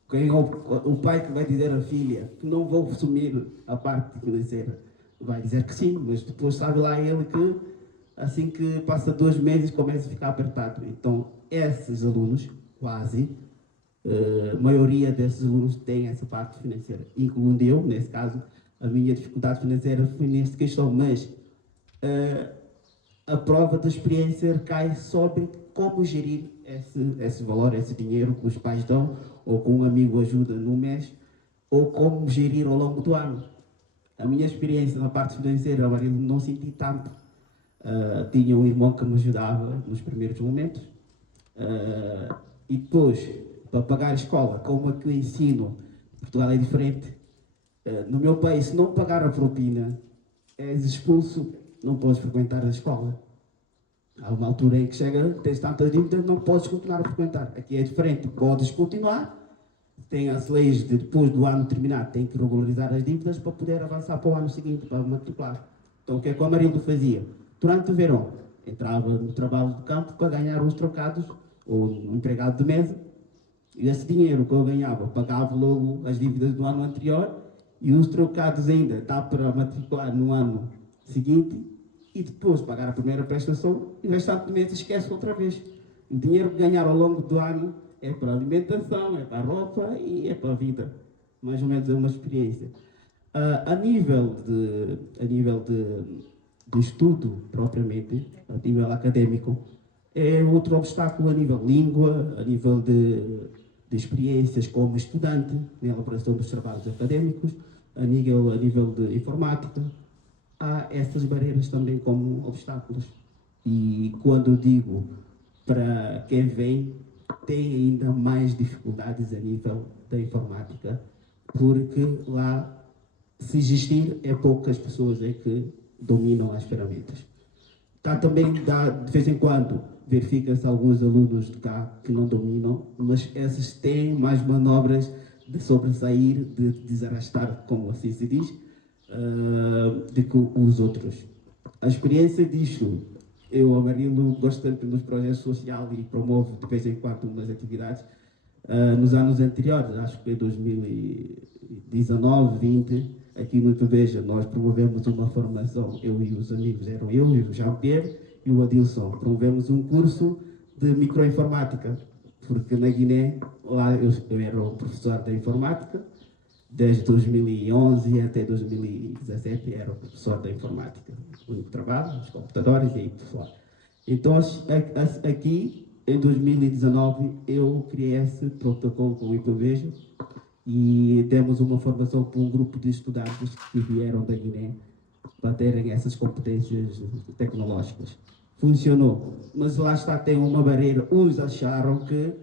quem é o pai que vai dizer à filha que não vou assumir a parte financeira, vai dizer que sim, mas depois sabe lá ele que assim que passa 2 meses começa a ficar apertado. Então esses alunos, quase, a maioria desses alunos tem essa parte financeira, incluindo eu, nesse caso, a minha dificuldade financeira foi nesta questão, mas a prova da experiência recai sobre como gerir esse valor, esse dinheiro que os pais dão, ou que um amigo ajuda no mês, ou como gerir ao longo do ano. A minha experiência na parte financeira, eu não senti tanto. Tinha um irmão que me ajudava nos primeiros momentos, e depois, para pagar a escola, como aqui o ensino, Portugal é diferente. No meu país, se não pagar a propina, és expulso, não podes frequentar a escola. Há uma altura em que chega, tens tantas dívidas, não podes continuar a frequentar. Aqui é diferente, podes continuar, tem as leis de depois do ano terminar, tem que regularizar as dívidas para poder avançar para o ano seguinte, para matricular. Então o que é que o Amarildo fazia? Durante o verão, entrava no trabalho de campo para ganhar uns trocados, ou um empregado de mesa, e esse dinheiro que eu ganhava, pagava logo as dívidas do ano anterior, e os trocados ainda dá para matricular no ano seguinte, e depois pagar a primeira prestação, e o restante do mês esquece outra vez. O dinheiro que ganhar ao longo do ano é para a alimentação, é para a roupa e é para a vida. Mais ou menos é uma experiência. A nível de estudo, propriamente, a nível académico, é outro obstáculo a nível de língua, a nível de experiências como estudante, na elaboração dos trabalhos académicos, a nível de informática. Há essas barreiras também como obstáculos. E quando digo para quem vem, tem ainda mais dificuldades a nível da informática, porque lá, se existir, é poucas pessoas que dominam as ferramentas. Também, de vez em quando, verifica-se alguns alunos de cá que não dominam, mas esses têm mais manobras de sobressair, de desarrastar, como assim se diz, de que os outros. A experiência disto, eu, Amarildo, gosto tanto dos projetos sociais e promovo de vez em quando umas atividades. Nos anos anteriores, acho que em 2019, 20, aqui no Ipaveja, nós promovemos uma formação, eu e os amigos, eram eu e o Jean-Pierre e o Adilson, promovemos um curso de microinformática, porque na Guiné, lá eu era o professor da informática, desde 2011 até 2017 era o professor da informática, o trabalho, os computadores e aí por fora. Então, aqui, em 2019, eu criei esse protocolo com o Ipaveja e demos uma formação para um grupo de estudantes que vieram da Guiné para terem essas competências tecnológicas. Funcionou, mas lá está, tem uma barreira. Uns acharam que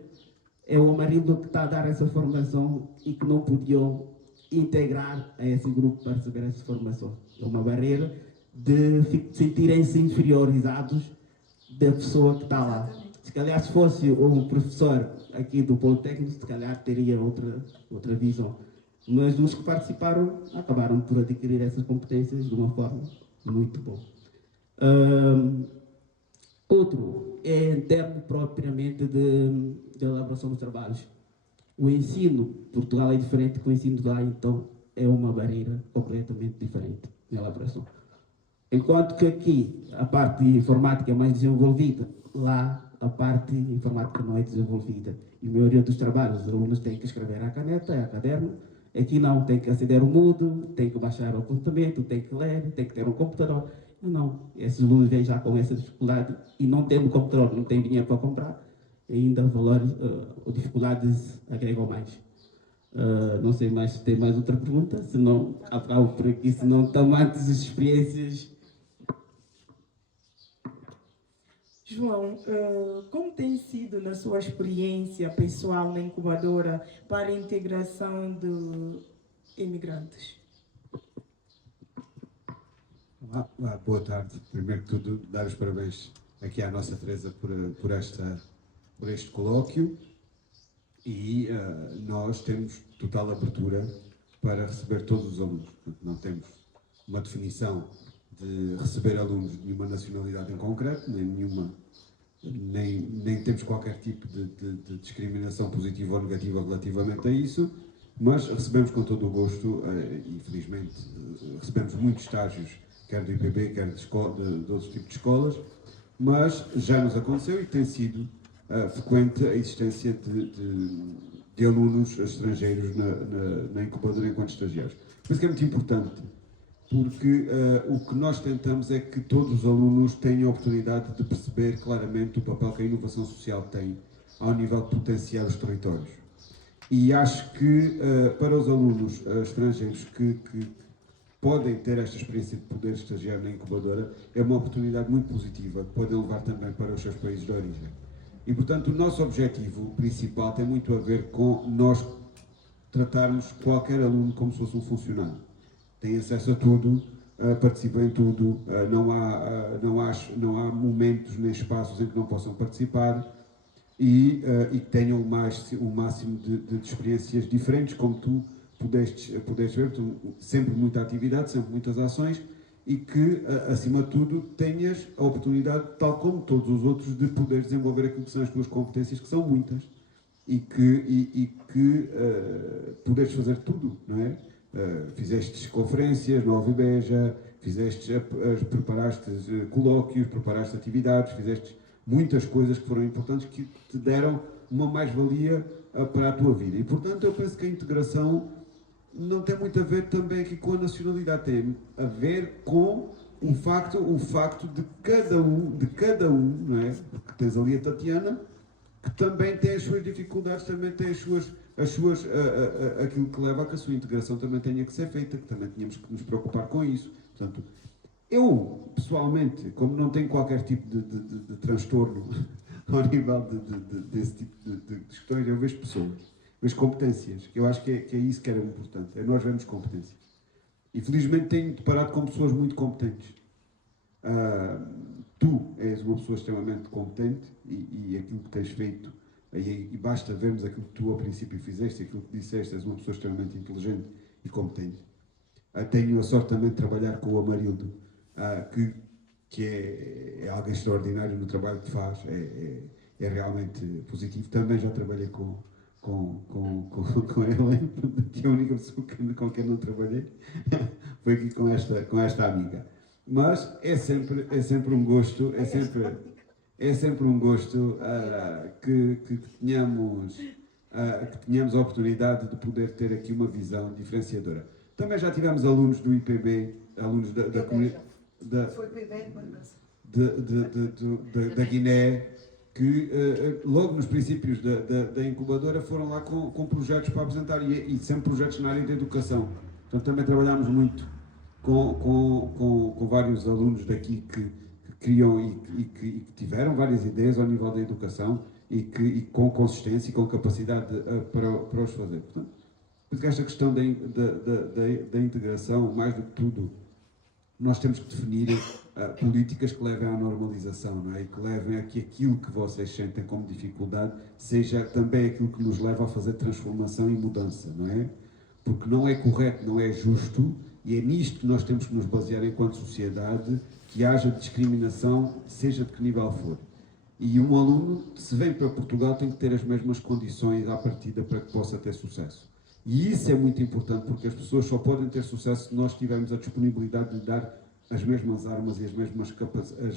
é o Amarildo que está a dar essa formação e que não podiam integrar a esse grupo para receber essa formação. É uma barreira de sentirem-se inferiorizados da pessoa que está lá. Se calhar se fosse um professor aqui do Politécnico, se calhar teria outra visão. Mas os que participaram acabaram por adquirir essas competências de uma forma muito boa. Outro é em termos propriamente de elaboração dos trabalhos. O ensino Portugal é diferente do ensino de lá, então é uma barreira completamente diferente na elaboração. Enquanto que aqui a parte informática é mais desenvolvida, lá a parte informática não é desenvolvida. E a maioria dos trabalhos, os alunos têm que escrever à caneta, a caderno. Aqui não, tem que acender o Moodle, tem que baixar o apontamento, tem que ler, tem que ter um computador. E não, esses alunos vêm já com essa dificuldade e não tem um computador, não tem dinheiro para comprar, e ainda valores, dificuldades agregam mais. Não sei mais se tem mais outra pergunta, se não, acabo por aqui, se não estão antes as experiências. João, como tem sido na sua experiência pessoal na incubadora para a integração de imigrantes? Olá, boa tarde. Primeiro que tudo, dar os parabéns aqui à nossa Teresa por este colóquio e nós temos total abertura para receber todos os alunos. Não temos uma definição de receber alunos de nenhuma nacionalidade em concreto, nem temos qualquer tipo de discriminação positiva ou negativa relativamente a isso, mas recebemos com todo o gosto e felizmente recebemos muitos estágios, quer do IPB, quer de outros tipos de escolas, mas já nos aconteceu e tem sido frequente a existência de alunos estrangeiros na incubadora enquanto estagiários. Por isso que é muito importante, porque o que nós tentamos é que todos os alunos tenham a oportunidade de perceber claramente o papel que a inovação social tem ao nível de potenciar os territórios. E acho que para os alunos estrangeiros que podem ter esta experiência de poder estagiar na incubadora, é uma oportunidade muito positiva que podem levar também para os seus países de origem. E, portanto, o nosso objetivo principal tem muito a ver com nós tratarmos qualquer aluno como se fosse um funcionário. Tem acesso a tudo, participa em tudo, não há momentos nem espaços em que não possam participar e que tenham o máximo de experiências diferentes, como tu pudeste ver, sempre muita atividade, sempre muitas ações e que, acima de tudo, tenhas a oportunidade, tal como todos os outros, de poder desenvolver aquilo que são as tuas competências, que são muitas, e que poderes fazer tudo, não é? Fizeste conferências na Alvibeja, preparaste colóquios, preparaste atividades, fizeste muitas coisas que foram importantes, que te deram uma mais-valia para a tua vida. E, portanto, eu penso que a integração não tem muito a ver também aqui com a nacionalidade, tem a ver com o facto de cada um, não é? Porque tens ali a Tatiana, que também tem as suas dificuldades, também tem aquilo que leva a que a sua integração também tenha que ser feita, que também tínhamos que nos preocupar com isso. Portanto, eu, pessoalmente, como não tenho qualquer tipo de transtorno ao nível desse tipo de questões, eu vejo pessoas, vejo competências, que eu acho que é isso que era importante, é nós vemos competências. E felizmente tenho deparado com pessoas muito competentes. Tu és uma pessoa extremamente competente e aquilo que tens feito, e basta vermos aquilo que tu ao princípio fizeste, aquilo que disseste, és uma pessoa extremamente inteligente e competente. Tenho a sorte também de trabalhar com o Amarildo, que é algo extraordinário no trabalho que faz, é realmente positivo. Também já trabalhei com ele, que é a única pessoa com quem não trabalhei foi aqui com esta amiga. Mas é sempre um gosto, que tenhamos a oportunidade de poder ter aqui uma visão diferenciadora. Também já tivemos alunos do IPB, alunos da comunidade da Guiné, que logo nos princípios da incubadora foram lá com projetos para apresentar e sempre projetos na área da educação. Portanto, também trabalhámos muito com vários alunos daqui que criam e que tiveram várias ideias ao nível da educação e com consistência e com capacidade para os fazer. Portanto, porque esta questão da integração, mais do que tudo, nós temos que definir políticas que levem à normalização, não é? E que levem a que aquilo que vocês sentem como dificuldade seja também aquilo que nos leva a fazer transformação e mudança, não é? Porque não é correto, não é justo, e é nisto que nós temos que nos basear enquanto sociedade, que haja discriminação, seja de que nível for. E um aluno, se vem para Portugal, tem que ter as mesmas condições à partida para que possa ter sucesso. E isso é muito importante, porque as pessoas só podem ter sucesso se nós tivermos a disponibilidade de dar as mesmas armas e as mesmas capacidades,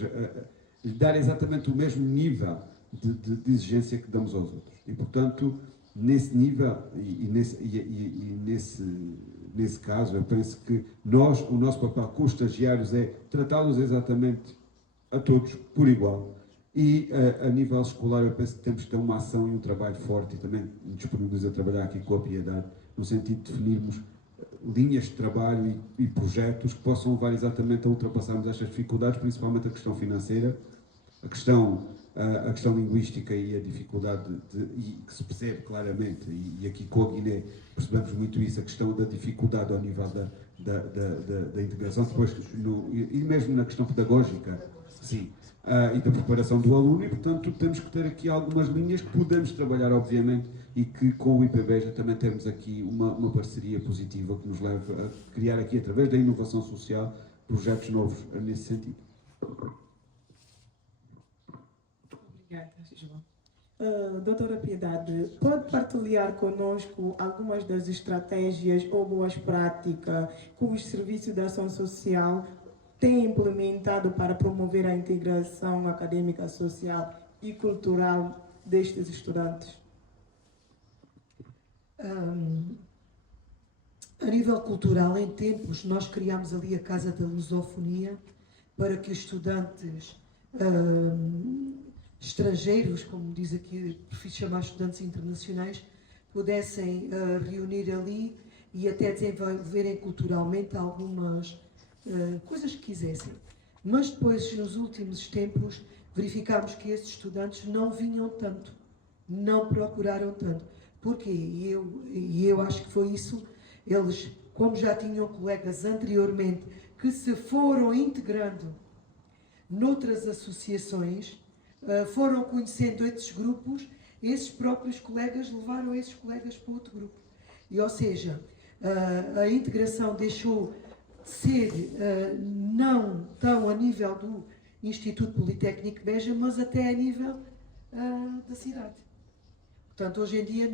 de dar exatamente o mesmo nível de exigência que damos aos outros. E, portanto, nesse nível nesse caso, eu penso que o nosso papel com os estagiários é tratá-los exatamente a todos por igual. E a nível escolar, eu penso que temos que ter uma ação e um trabalho forte, e também me disponibilizo a trabalhar aqui com a Piedade, no sentido de definirmos linhas de trabalho e projetos que possam levar exatamente a ultrapassarmos estas dificuldades, principalmente a questão financeira, a questão linguística e a dificuldade e que se percebe claramente, e aqui com a Guiné percebemos muito isso, a questão da dificuldade ao nível da integração, depois e mesmo na questão pedagógica, sim, e da preparação do aluno, e portanto temos que ter aqui algumas linhas que podemos trabalhar, obviamente, e que com o IPBEJA também temos aqui uma parceria positiva que nos leva a criar aqui, através da inovação social, projetos novos nesse sentido. Obrigada, João. Doutora Piedade, pode partilhar conosco algumas das estratégias ou boas práticas que os serviços de ação social têm implementado para promover a integração acadêmica, social e cultural destes estudantes? A nível cultural, em tempos, nós criámos ali a Casa da Lusofonia para que os estudantes estrangeiros, como diz aqui, prefiro chamar estudantes internacionais, pudessem reunir ali e até desenvolverem culturalmente algumas coisas que quisessem. Mas depois, nos últimos tempos, verificámos que esses estudantes não vinham tanto, não procuraram tanto. Porquê? E eu acho que foi isso. Eles, como já tinham colegas anteriormente que se foram integrando noutras associações, foram conhecendo esses grupos, esses próprios colegas levaram esses colegas para outro grupo. E, ou seja, a integração deixou de ser não tão a nível do Instituto Politécnico de Beja, mas até a nível da cidade. Portanto, hoje em dia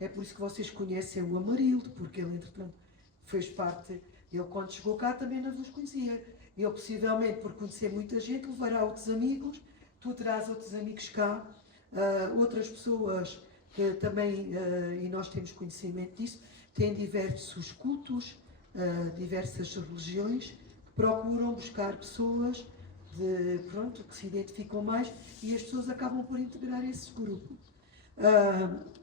é por isso que vocês conhecem o Amarildo, porque ele, entretanto, fez parte, ele quando chegou cá também não vos conhecia. Ele, possivelmente, por conhecer muita gente, levará outros amigos, tu terás outros amigos cá, outras pessoas que também, e nós temos conhecimento disso, têm diversos cultos, diversas religiões, que procuram buscar pessoas que se identificam mais, e as pessoas acabam por integrar esse grupo.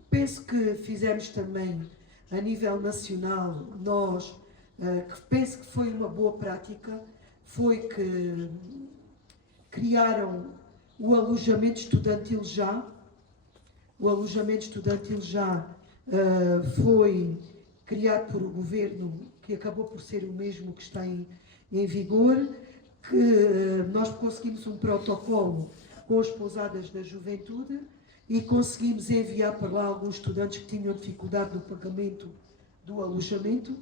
Penso que fizemos também a nível nacional, que penso que foi uma boa prática, foi que criaram o alojamento estudantil já. O alojamento estudantil já foi criado por o governo, que acabou por ser o mesmo que está em vigor, que nós conseguimos um protocolo com as pousadas da juventude e conseguimos enviar para lá alguns estudantes que tinham dificuldade no pagamento do alojamento,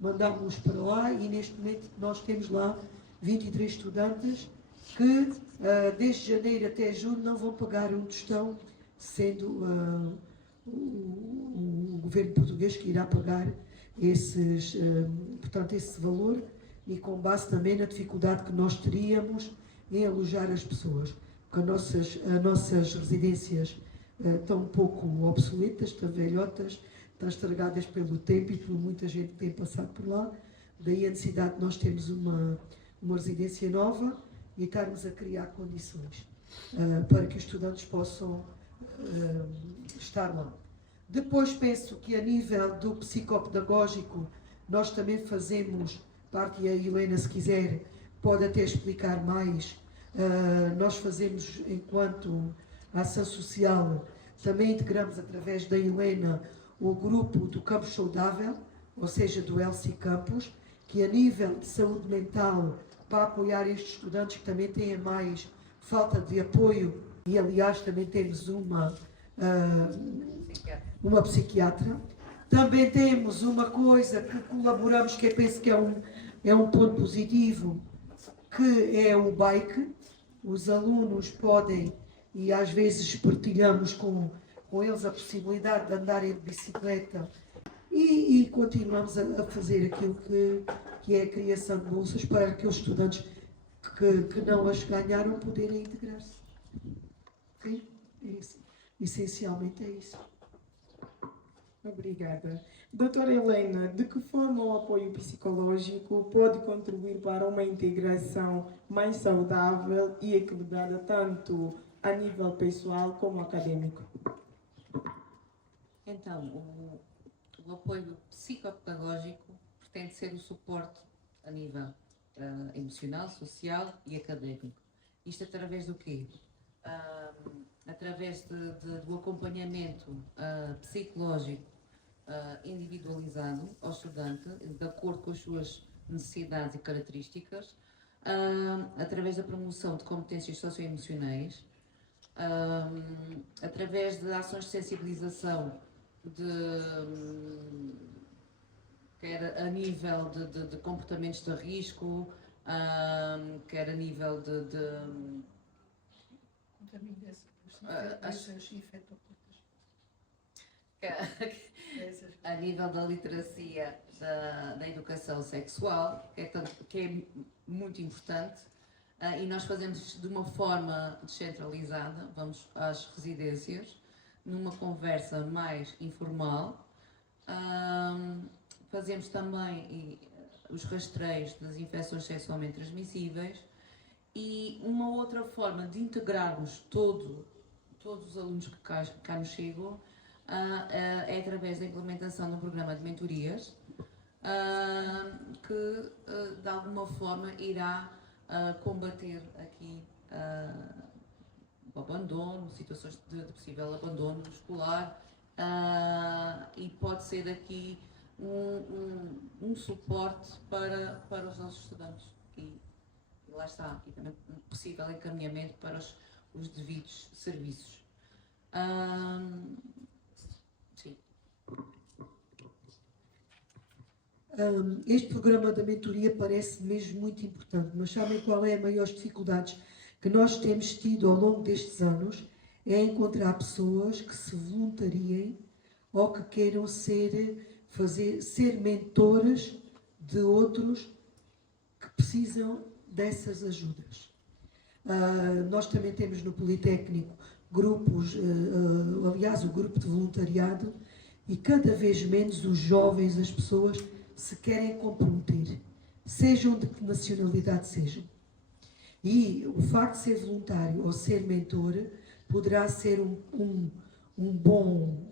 mandámos-los para lá e neste momento nós temos lá 23 estudantes que desde janeiro até julho não vão pagar um tostão, sendo o governo português que irá pagar portanto, esse valor, e com base também na dificuldade que nós teríamos em alojar as pessoas, porque as nossas residências estão um pouco obsoletas, estão velhotas, estão estragadas pelo tempo e por muita gente que tem passado por lá. Daí a necessidade de nós termos uma residência nova e estarmos a criar condições para que os estudantes possam estar lá. Depois penso que a nível do psicopedagógico nós também fazemos parte, e a Helena, se quiser, pode até explicar mais. Nós fazemos, enquanto ação social, também integramos através da Helena o grupo do Campus Saudável, ou seja, do Elci Campus, que a nível de saúde mental, para apoiar estes estudantes que também têm mais falta de apoio, e aliás também temos uma psiquiatra. Também temos uma coisa que colaboramos, que eu penso que é um ponto positivo, que é o bike. Os alunos podem, e às vezes partilhamos com eles a possibilidade de andarem de bicicleta, e continuamos a fazer aquilo que é a criação de bolsas para aqueles estudantes que não as ganharam poderem integrar-se. Ok? É isso. Essencialmente é isso. Obrigada. Doutora Helena, de que forma o apoio psicológico pode contribuir para uma integração mais saudável e equilibrada, tanto a nível pessoal como acadêmico? Então, o apoio psicopedagógico pretende ser o suporte a nível emocional, social e académico. Isto através do quê? Através do acompanhamento psicológico individualizado ao estudante, de acordo com as suas necessidades e características, através da promoção de competências socioemocionais, através de ações de sensibilização, quer a nível de comportamentos de risco, quer a nível a nível da literacia da educação sexual, que é muito importante, e nós fazemos de uma forma descentralizada, vamos às residências, numa conversa mais informal. Fazemos também os rastreios das infecções sexualmente transmissíveis, e uma outra forma de integrarmos todos os alunos que cá nos chegam é através da implementação de um programa de mentorias que de alguma forma irá combater aqui o abandono, situações de possível abandono escolar, e pode ser aqui um suporte para os nossos estudantes, e lá está, e também um possível encaminhamento para os devidos serviços. Sim. Este programa da mentoria parece mesmo muito importante, mas sabem qual é a maior dificuldade que nós temos tido ao longo destes anos? É encontrar pessoas que se voluntariem ou que queiram ser mentores de outros que precisam dessas ajudas. Nós também temos no Politécnico grupos, aliás, o grupo de voluntariado, e cada vez menos os jovens, as pessoas, se querem comprometer, sejam de que nacionalidade sejam. E o facto de ser voluntário ou ser mentor poderá ser um bom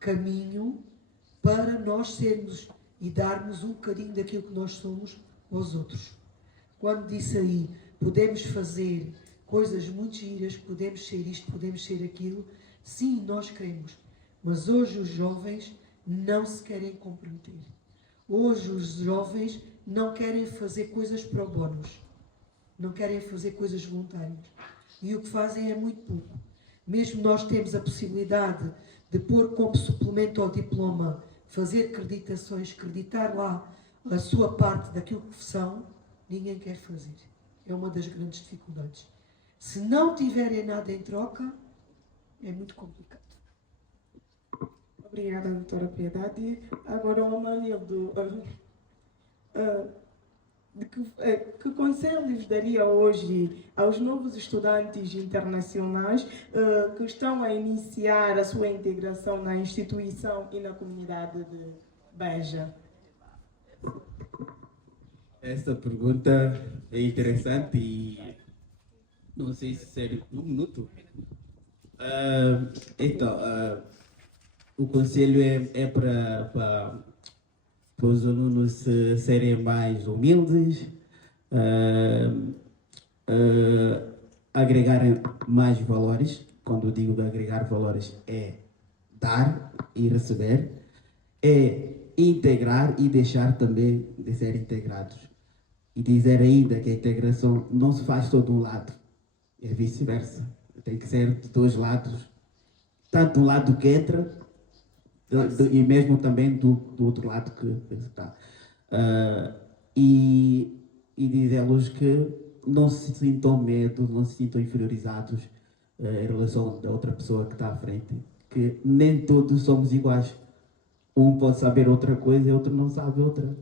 caminho para nós sermos e darmos um bocadinho daquilo que nós somos aos outros. Quando disse aí, podemos fazer coisas muito giras, podemos ser isto, podemos ser aquilo, sim, nós queremos. Mas hoje os jovens não se querem comprometer. Hoje os jovens não querem fazer coisas pro bonos. Não querem fazer coisas voluntárias. E o que fazem é muito pouco. Mesmo nós temos a possibilidade de pôr como suplemento ao diploma, fazer acreditações, acreditar lá a sua parte daquilo que são, ninguém quer fazer. É uma das grandes dificuldades. Se não tiverem nada em troca, é muito complicado. Obrigada, doutora Piedade. Agora, o Amanildo, que conselhos daria hoje aos novos estudantes internacionais que estão a iniciar a sua integração na instituição e na comunidade de Beja? Esta pergunta é interessante e não sei se seria um minuto. O conselho é para os alunos serem mais humildes, agregarem mais valores. Quando eu digo de agregar valores, é dar e receber, é integrar e deixar também de ser integrados. E dizer ainda que a integração não se faz só de um lado, é vice-versa. Tem que ser de dois lados, tanto do lado que entra e mesmo também do outro lado que está. E dizer-lhes que não se sintam medo, não se sintam inferiorizados em relação à outra pessoa que está à frente, que nem todos somos iguais. Um pode saber outra coisa e outro não sabe outra.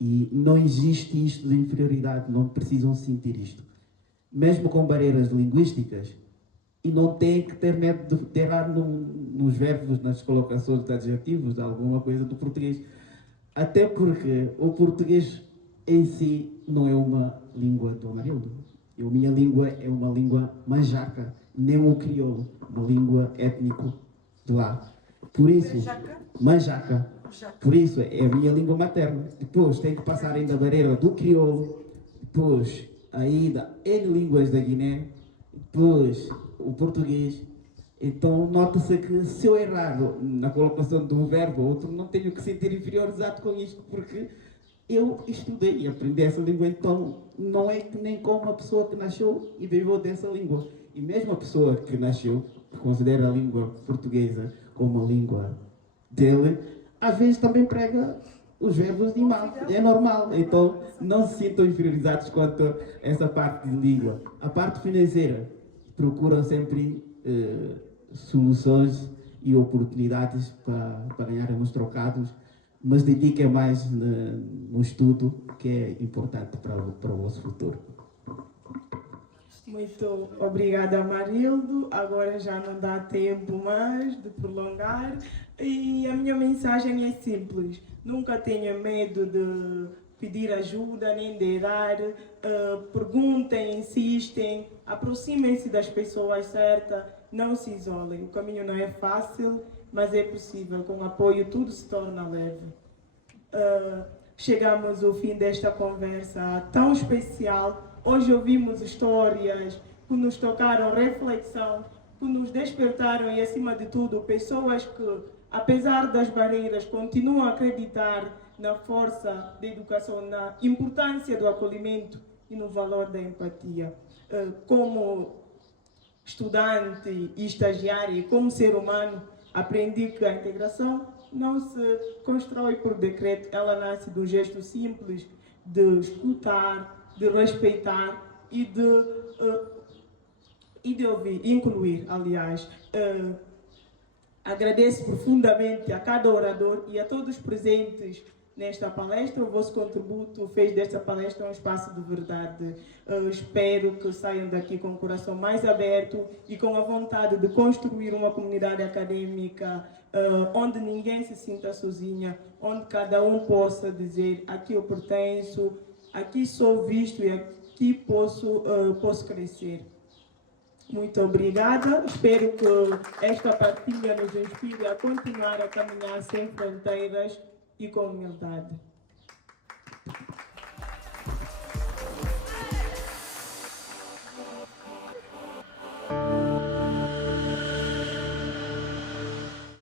E não existe isto de inferioridade, não precisam sentir isto. Mesmo com barreiras linguísticas, e não tem que ter medo de errar nos verbos, nas colocações de adjetivos, de alguma coisa do português. Até porque o português em si não é uma língua do Amarildo. A minha língua é uma língua manjaca, nem o crioulo, uma língua étnico de lá. Por isso, manjaca. Por isso, é a minha língua materna. Depois tem que passar ainda a barreira do crioulo, depois ainda N línguas da Guiné, depois o português. Então, nota-se que se eu errar na colocação de um verbo ou outro, não tenho que sentir inferiorizado com isto, porque eu estudei e aprendi essa língua, então não é que nem como uma pessoa que nasceu e viveu dessa língua. E mesmo a pessoa que nasceu, que considera a língua portuguesa como a língua dele, às vezes também prega os verbos de mal. É normal. Então, não se sintam inferiorizados quanto a essa parte de língua. A parte financeira, procuram sempre soluções e oportunidades para ganharem uns trocados, mas dediquem mais no estudo, que é importante para o vosso futuro. Muito obrigada, Amarildo. Agora já não dá tempo mais de prolongar. E a minha mensagem é simples. Nunca tenha medo de pedir ajuda, nem de errar. Perguntem, insistem, aproximem-se das pessoas certas, não se isolem. O caminho não é fácil, mas é possível. Com apoio tudo se torna leve. Chegamos ao fim desta conversa tão especial. Hoje ouvimos histórias que nos tocaram reflexão, que nos despertaram e, acima de tudo, pessoas que, apesar das barreiras, continuam a acreditar na força da educação, na importância do acolhimento e no valor da empatia. Como estudante e estagiária, como ser humano, aprendi que a integração não se constrói por decreto, ela nasce de um gesto simples de escutar, de respeitar e de ouvir, incluir, aliás. Agradeço profundamente a cada orador e a todos presentes nesta palestra. O vosso contributo fez desta palestra um espaço de verdade. Espero que saiam daqui com o coração mais aberto e com a vontade de construir uma comunidade acadêmica onde ninguém se sinta sozinha, onde cada um possa dizer: aqui eu pertenço, aqui sou visto e aqui posso crescer. Muito obrigada. Espero que esta partilha nos inspire a continuar a caminhar sem fronteiras e com humildade.